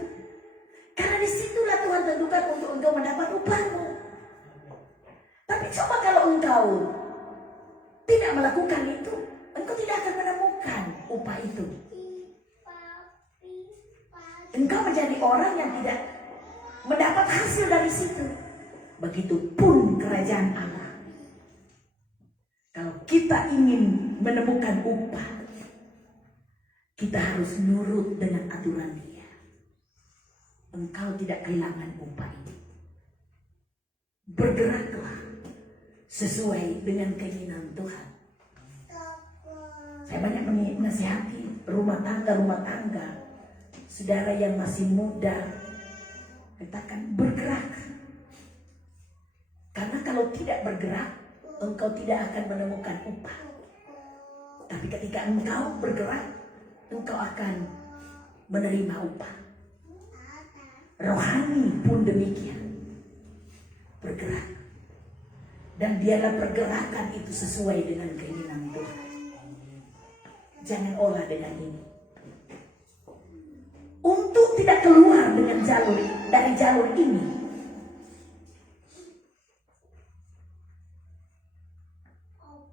Karena disitulah Tuhan tentukan untuk engkau mendapat upahmu. Tapi coba kalau engkau tidak melakukan itu, engkau tidak akan menemukan upah itu. Engkau menjadi orang yang tidak mendapat hasil dari situ. Begitupun kerajaan Allah. Kalau kita ingin menemukan upah, kita harus nurut dengan aturan Dia. Engkau tidak kehilangan upah ini. Bergeraklah sesuai dengan keinginan Tuhan. Saya banyak menasihati rumah tangga, saudara yang masih muda, katakan bergerak. Karena kalau tidak bergerak, engkau tidak akan menemukan upah. Tapi ketika engkau bergerak, engkau akan menerima upah. Rohani pun demikian. Bergerak. Dan biarlah pergerakan itu sesuai dengan keinginan Tuhan. Jangan olah dengan ini. Untuk tidak keluar dengan dari jalur ini,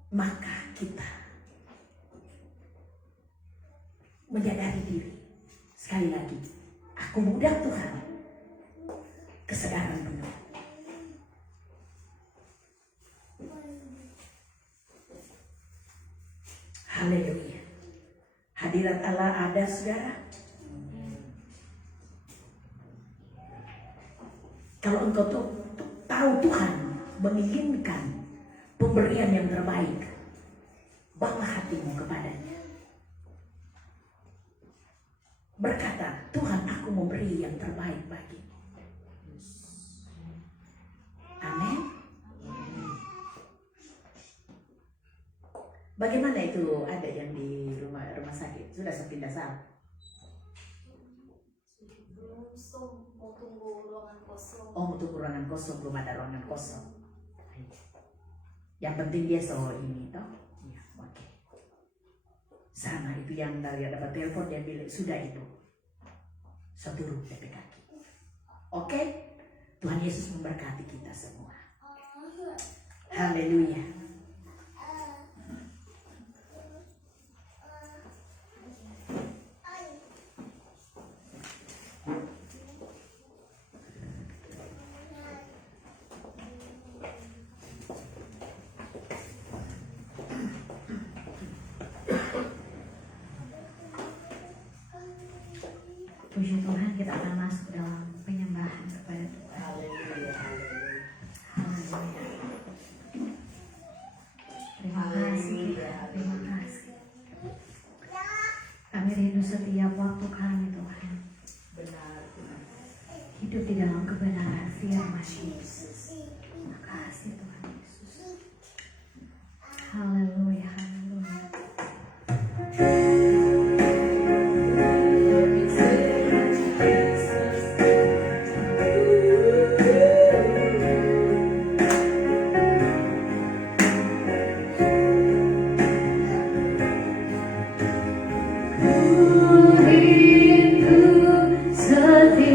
maka kita menyadari diri. Sekali lagi, aku mudah Tuhan. Kesadaran penuh. Haleluya. Hadirat Allah ada, saudara. Kalau engkau tahu Tuhan menginginkan pemberian yang terbaik, bawa hatimu kepadanya. Berkata, Tuhan, aku memberi yang terbaik bagimu. Amin. Bagaimana itu ada yang di rumah sakit? Sudah sepindah sal? Belum, mau tunggu ruangan kosong. Oh, mau tunggu ruangan kosong, belum ada ruangan kosong. Yang penting dia ini toh. Ya, oke. Sama itu yang dari dapat telepon dia bilang sudah ibu. Seturut dari kaki. Oke? Tuhan Yesus memberkati kita semua. Haleluya. Puji Tuhan, kita akan masuk dalam penyembahan kepada Tuhan. Haleluya. Haleluya. Terima kasih Tuhan, terima kasih. Kami rindu setiap waktu kami Tuhan. Benar. Hidup di dalam kebenaran firman Yesus. Terima kasih Tuhan Yesus. Haleluya, haleluya.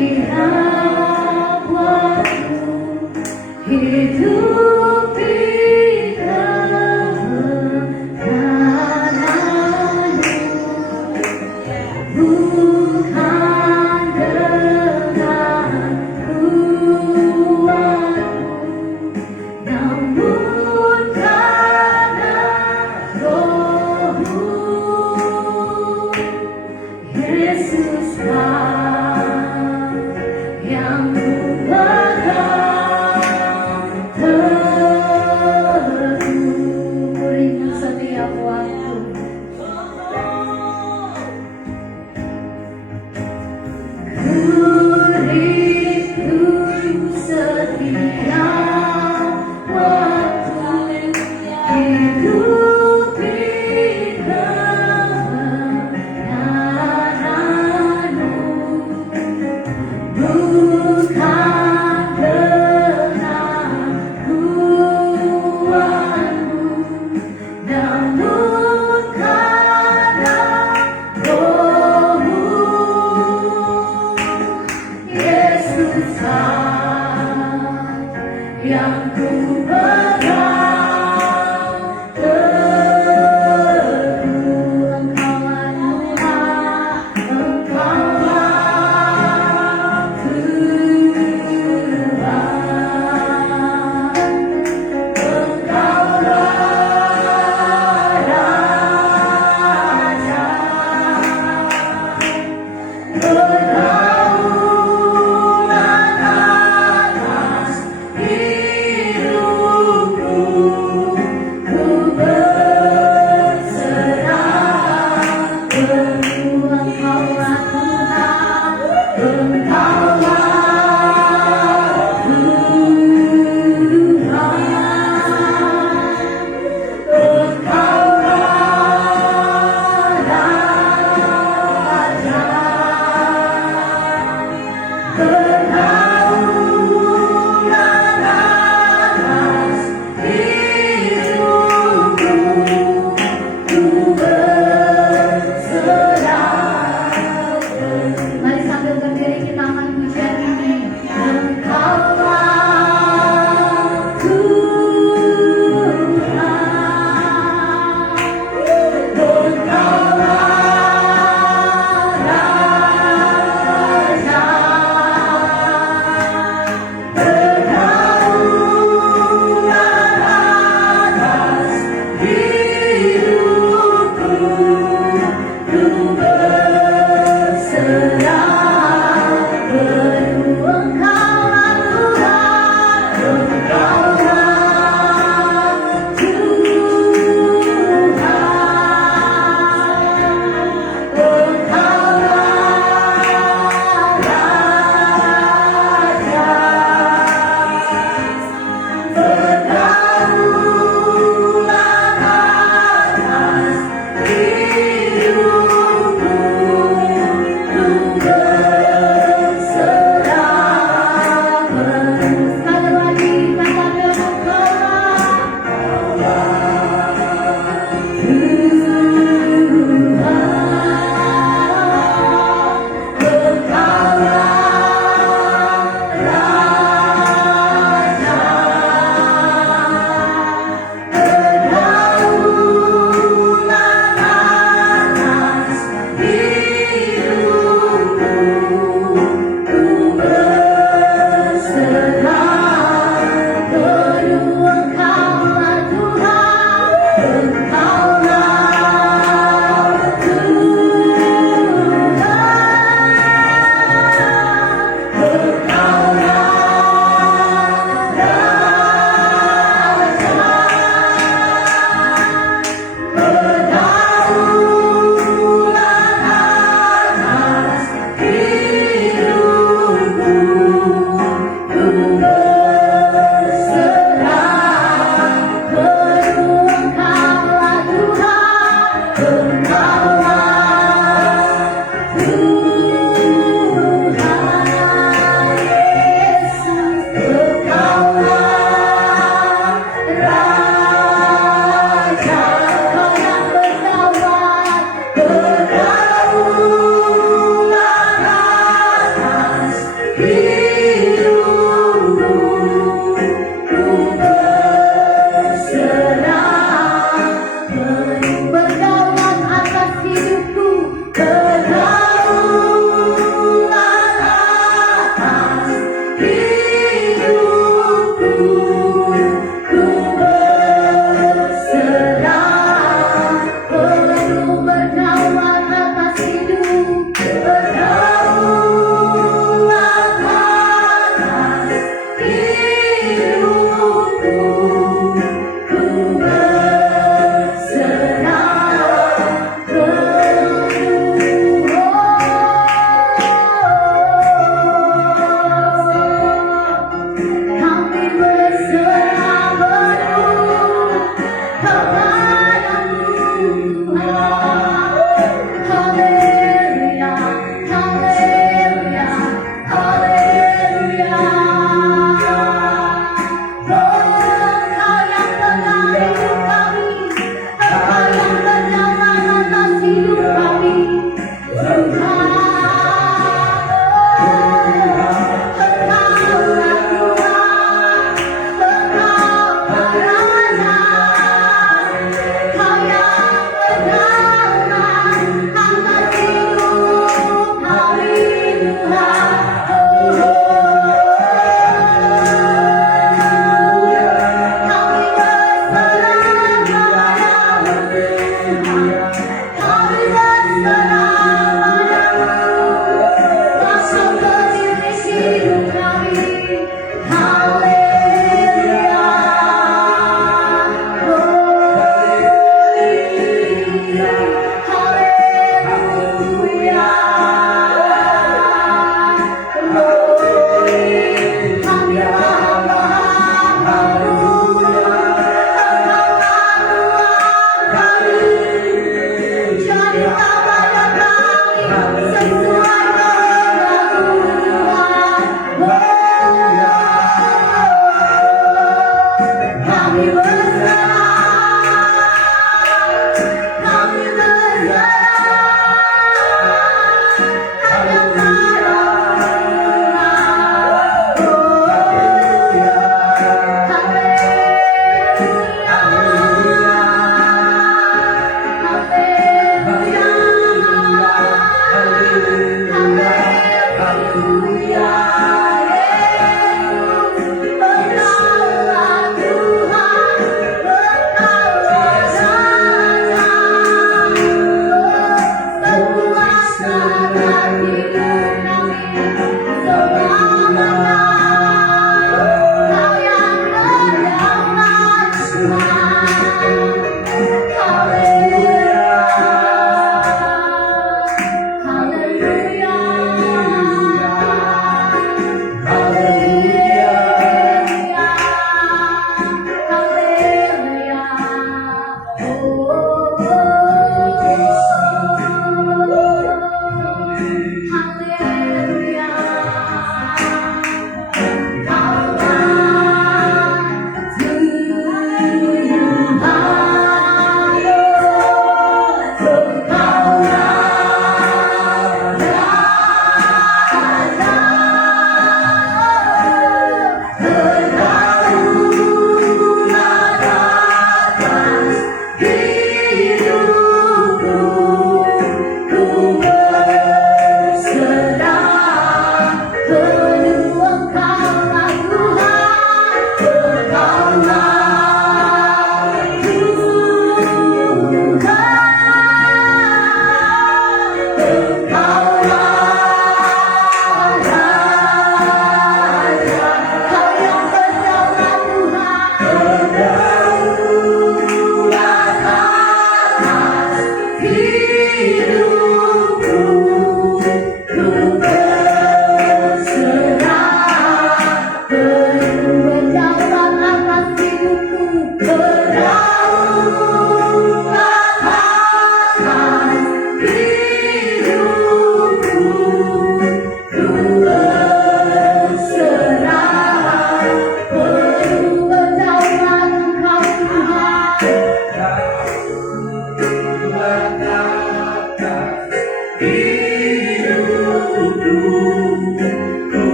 Setiap waktu Bukan dengan kuatku, namun karena Roh-Mu. Yesuslah yang kupegang teguh rindu setiap waktu. Ku rindu setiap waktu hidup di kebenaran.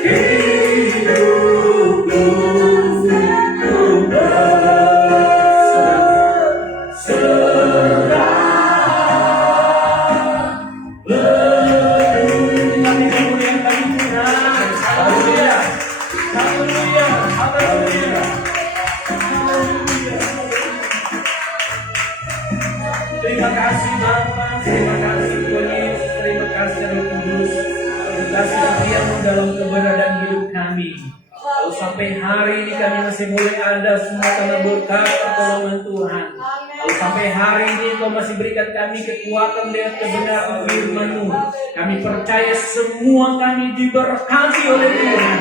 hidupku berserah. Kami memuliakan Tuhan. Haleluya. Haleluya. Haleluya. Terima kasih Bapa, terima kasih Tuhan Yesus, terima kasih Roh Kudus, terima kasih setiamu dalam keberadaan hidup kami. Kalau sampai hari ini kami masih boleh ada semua karena berkat pertolongan Tuhan. Kalau sampai hari ini Kau masih berikan kami kekuatan dengan kebenaran firman-Mu. Kami percaya semua kami diberkati oleh Tuhan.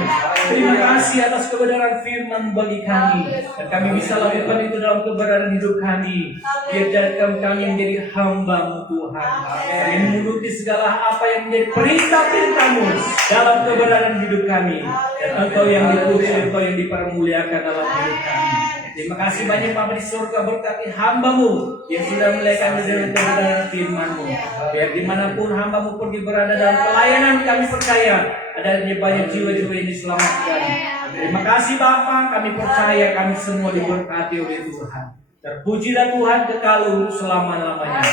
Terima kasih atas kebenaran firman bagi kami. Dan kami bisa lakukan itu dalam kebenaran hidup kami. Biarkan kami menjadi hamba-Mu Tuhan. Kami menuruti segala apa yang menjadi perintah-perintah-Mu dalam kebenaran hidup kami. Dan Engkau yang dipuji, Engkau yang dipermuliakan dalam hidup kami. Terima kasih banyak Bapa di surga, berkati hamba-Mu yang sudah melakukan dengan kebenaran firman-Mu. Biar dimanapun hamba-Mu pergi berada dalam pelayanan, kami percaya adanya banyak jiwa-jiwa yang diselamatkan. Terima kasih Bapa, kami percaya kami semua diberkati oleh Tuhan. Terpujilah Tuhan kekal selama-lamanya.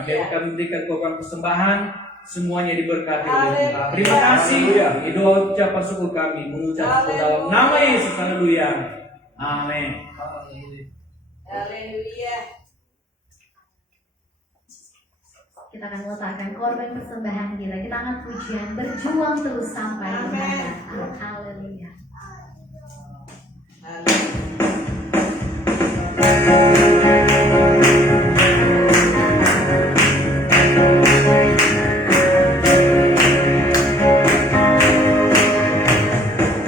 Kami akan memberikan korban persembahan, semuanya diberkati oleh Tuhan. Terima kasih. Ini doa ucapan syukur kami mengucap dalam nama Yesus. Haleluya. Amin. Haleluya. Kita akan meletakkan korban persembahan kita. Kita akan pujian berjuang terus sampai Tuhan datang. Haleluya.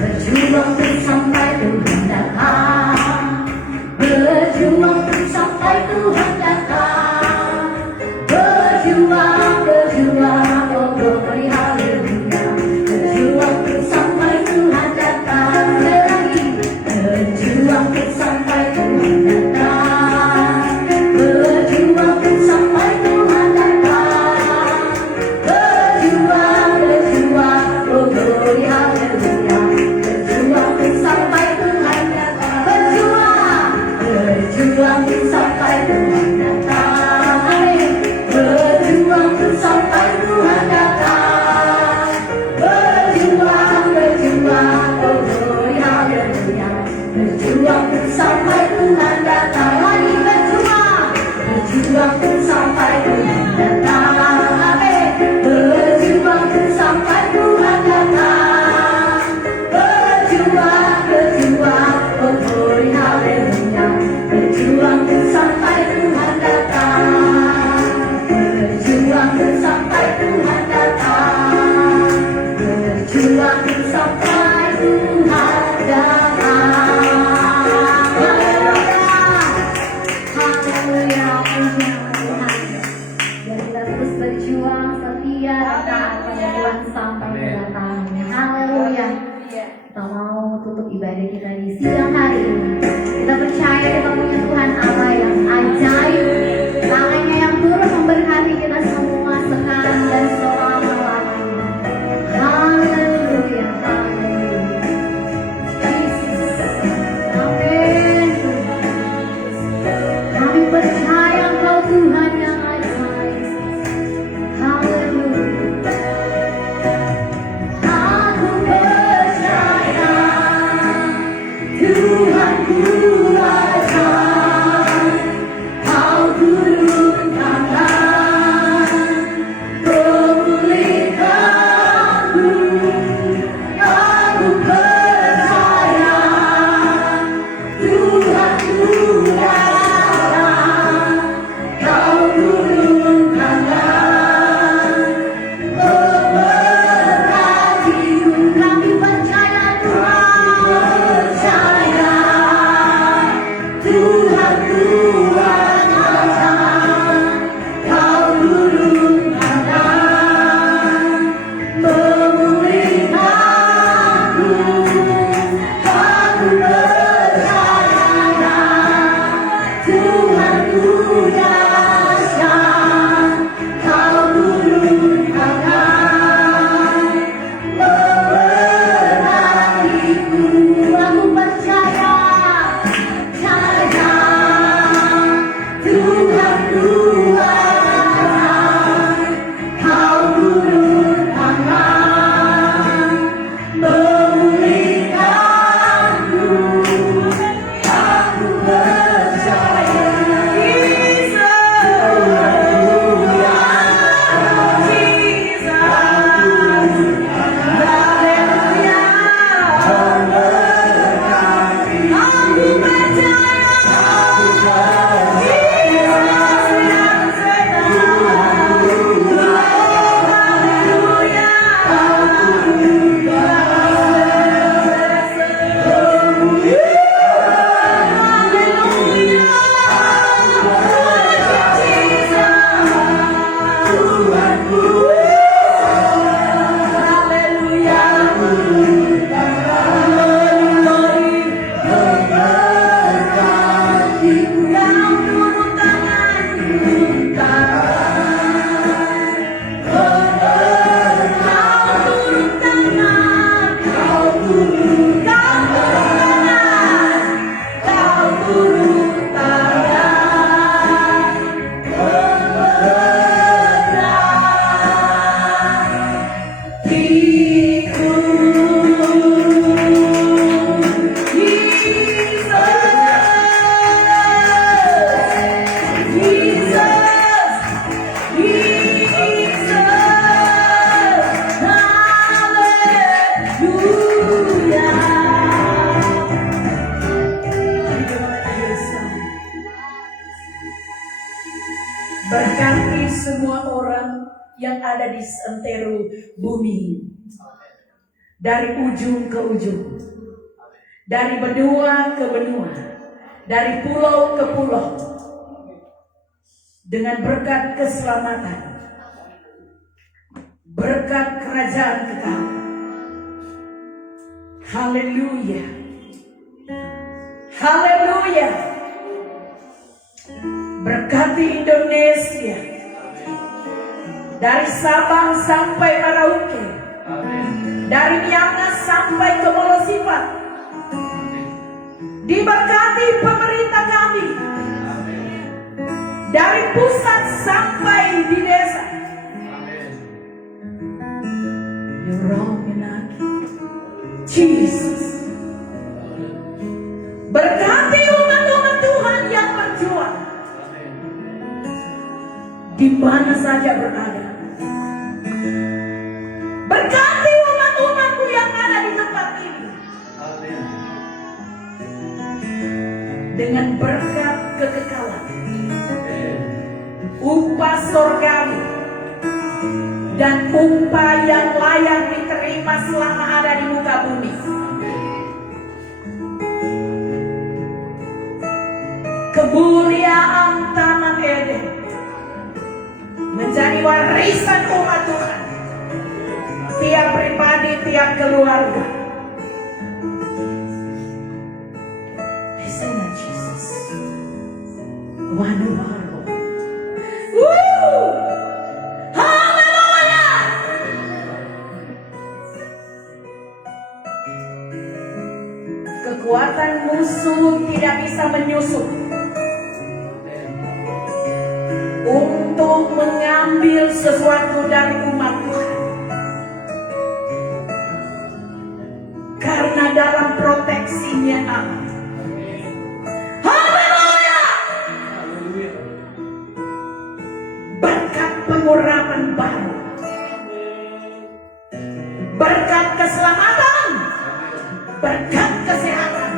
Berjuang terus sampai Tuhan datang. Berjuang terus sampai Tuhan datang. Berjuang, berjuang, oh glory haleluya. Berjuang terus sampai Tuhan datang. Lagi berjuang terus sampai Tuhan datang. Berjuang terus sampai Tuhan datang. Berjuang, berjuang, oh glory haleluya. Berjuang terus sampai Tuhan datang. Berjuang, berjuang terus sampai Tuhan datang. Amin. Berjuang terus sampai Tuhan datang. Berjuang, berjuang, oh glory haleluya. Berjuang terus sampai Tuhan datang. Lagi berjuang, berjuang terus sampai Tuhan datang. Amin. Berjuang terus sampai Tuhan datang. Berjuang, berjuang, oh glory haleluya. Berjuang terus sampai Tuhan datang. Berjuang terus sampai Tuhan datang. Berjuang terus sampai Tuhan datang. Haleluya. Haleluya. Puji nama Tuhan. Biar kita terus berjuang setia dan taat pada Tuhan sampai kedatangannya. Haleluya. Kita mau tutup ibadah kita di siang hari ini. Kita percaya kita punya Tuhan Allah yang ajaib. Tangannya yang turut memberkati kita semua sekarang dan selama-lamanya. Haleluya, haleluya. Yesus. Amin. Kami percaya Engkau Tuhan yang ajaib. Haleluya. Aku percaya Tuhanku ajaib. di santero bumi. Dari ujung ke ujung. Dari benua ke benua. Dari pulau ke pulau. Dengan berkat keselamatan. Berkat kerajaan kekal. Haleluya. Haleluya. Berkati Indonesia. Dari Sabang sampai Merauke. Dari Miangas sampai ke Molosifat. Diberkati pemerintah kami. Dari pusat sampai di desa. You're wrong and I Jesus. Berkati umat-umat Tuhan yang berjuang. Di mana saja berada. Berkati umat-umatku yang ada di tempat ini. Dengan berkat kekekalan. Upah surgawi. Dan upah yang layak diterima selama ada di muka bumi. Kemuliaan Taman Eden menjadi warisan umat Tuhan. Tiap pribadi, tiap keluarga. Listen to Jesus. Waduh, haleluya. Kekuatan musuh tidak bisa menyusup untuk mengambil sesuatu dari umat Tuhan. Karena dalam proteksinya Allah. Haleluya. Berkat pengurapan baru. Berkat keselamatan. Berkat kesehatan.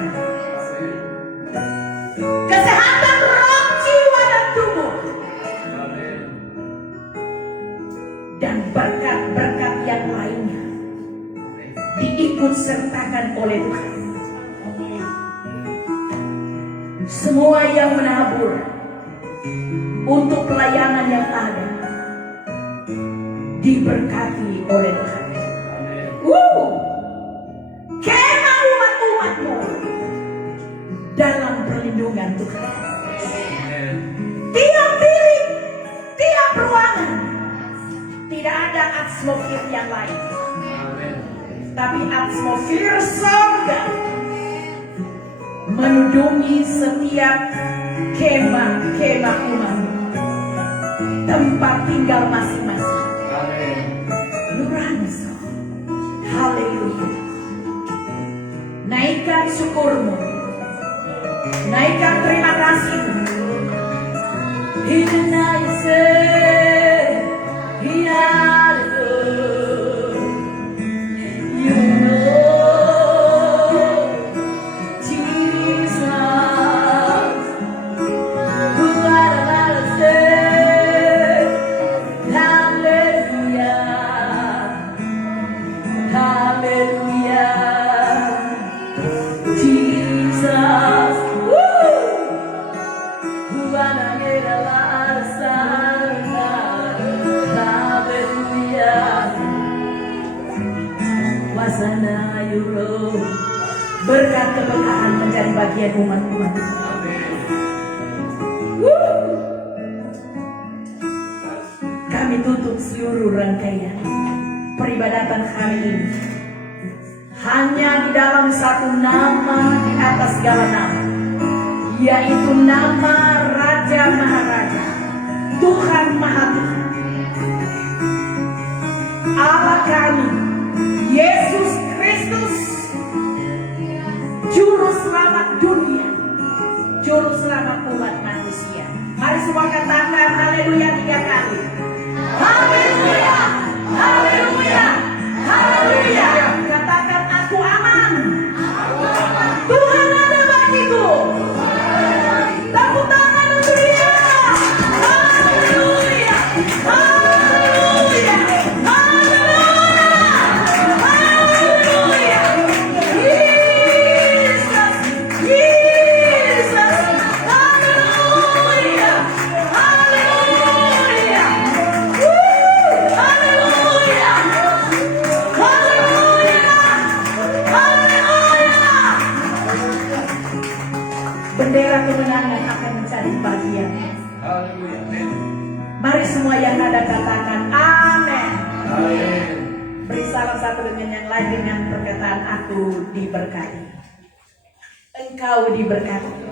Kesehatan roh, jiwa dan tubuh. Dan berkat-berkat yang lainnya diikut sertakan oleh Tuhan. Semua yang menabur untuk pelayanan yang ada diberkati oleh Tuhan. Kemah umat-umatmu dalam perlindungan Tuhan. Tiap bilik, tiap ruangan, tidak ada atmosfer yang lain, tapi atmosfer surga menudungi setiap kemah-kemah umat, tempat tinggal masing-masing. Nurani, haleluya. Naikkan syukurmu, naikkan terima kasihmu. Berkat keberkahan menjadi bagian umat-umat. Kami tutup seluruh rangkaian peribadatan hari ini hanya di dalam satu nama di atas segala nama, yaitu nama Raja Maharaja, Tuhan Maha Tuhan, Allah kami, Yesus Kristus, Juru Selamat dunia, Juru Selamat umat manusia. Mari semua katakan haleluya 3 kali. Haleluya, haleluya, haleluya. Katakan aku aman. Tuhan ada bagiku. Tepuk tangan untuk dia. Haleluya, haleluya. kemenangan akan menjadi bagian. Haleluya. Amin. Mari semua yang ada katakan amin. Amin. Beri salam satu dengan yang lain dengan perkataan aku diberkati. Engkau diberkati.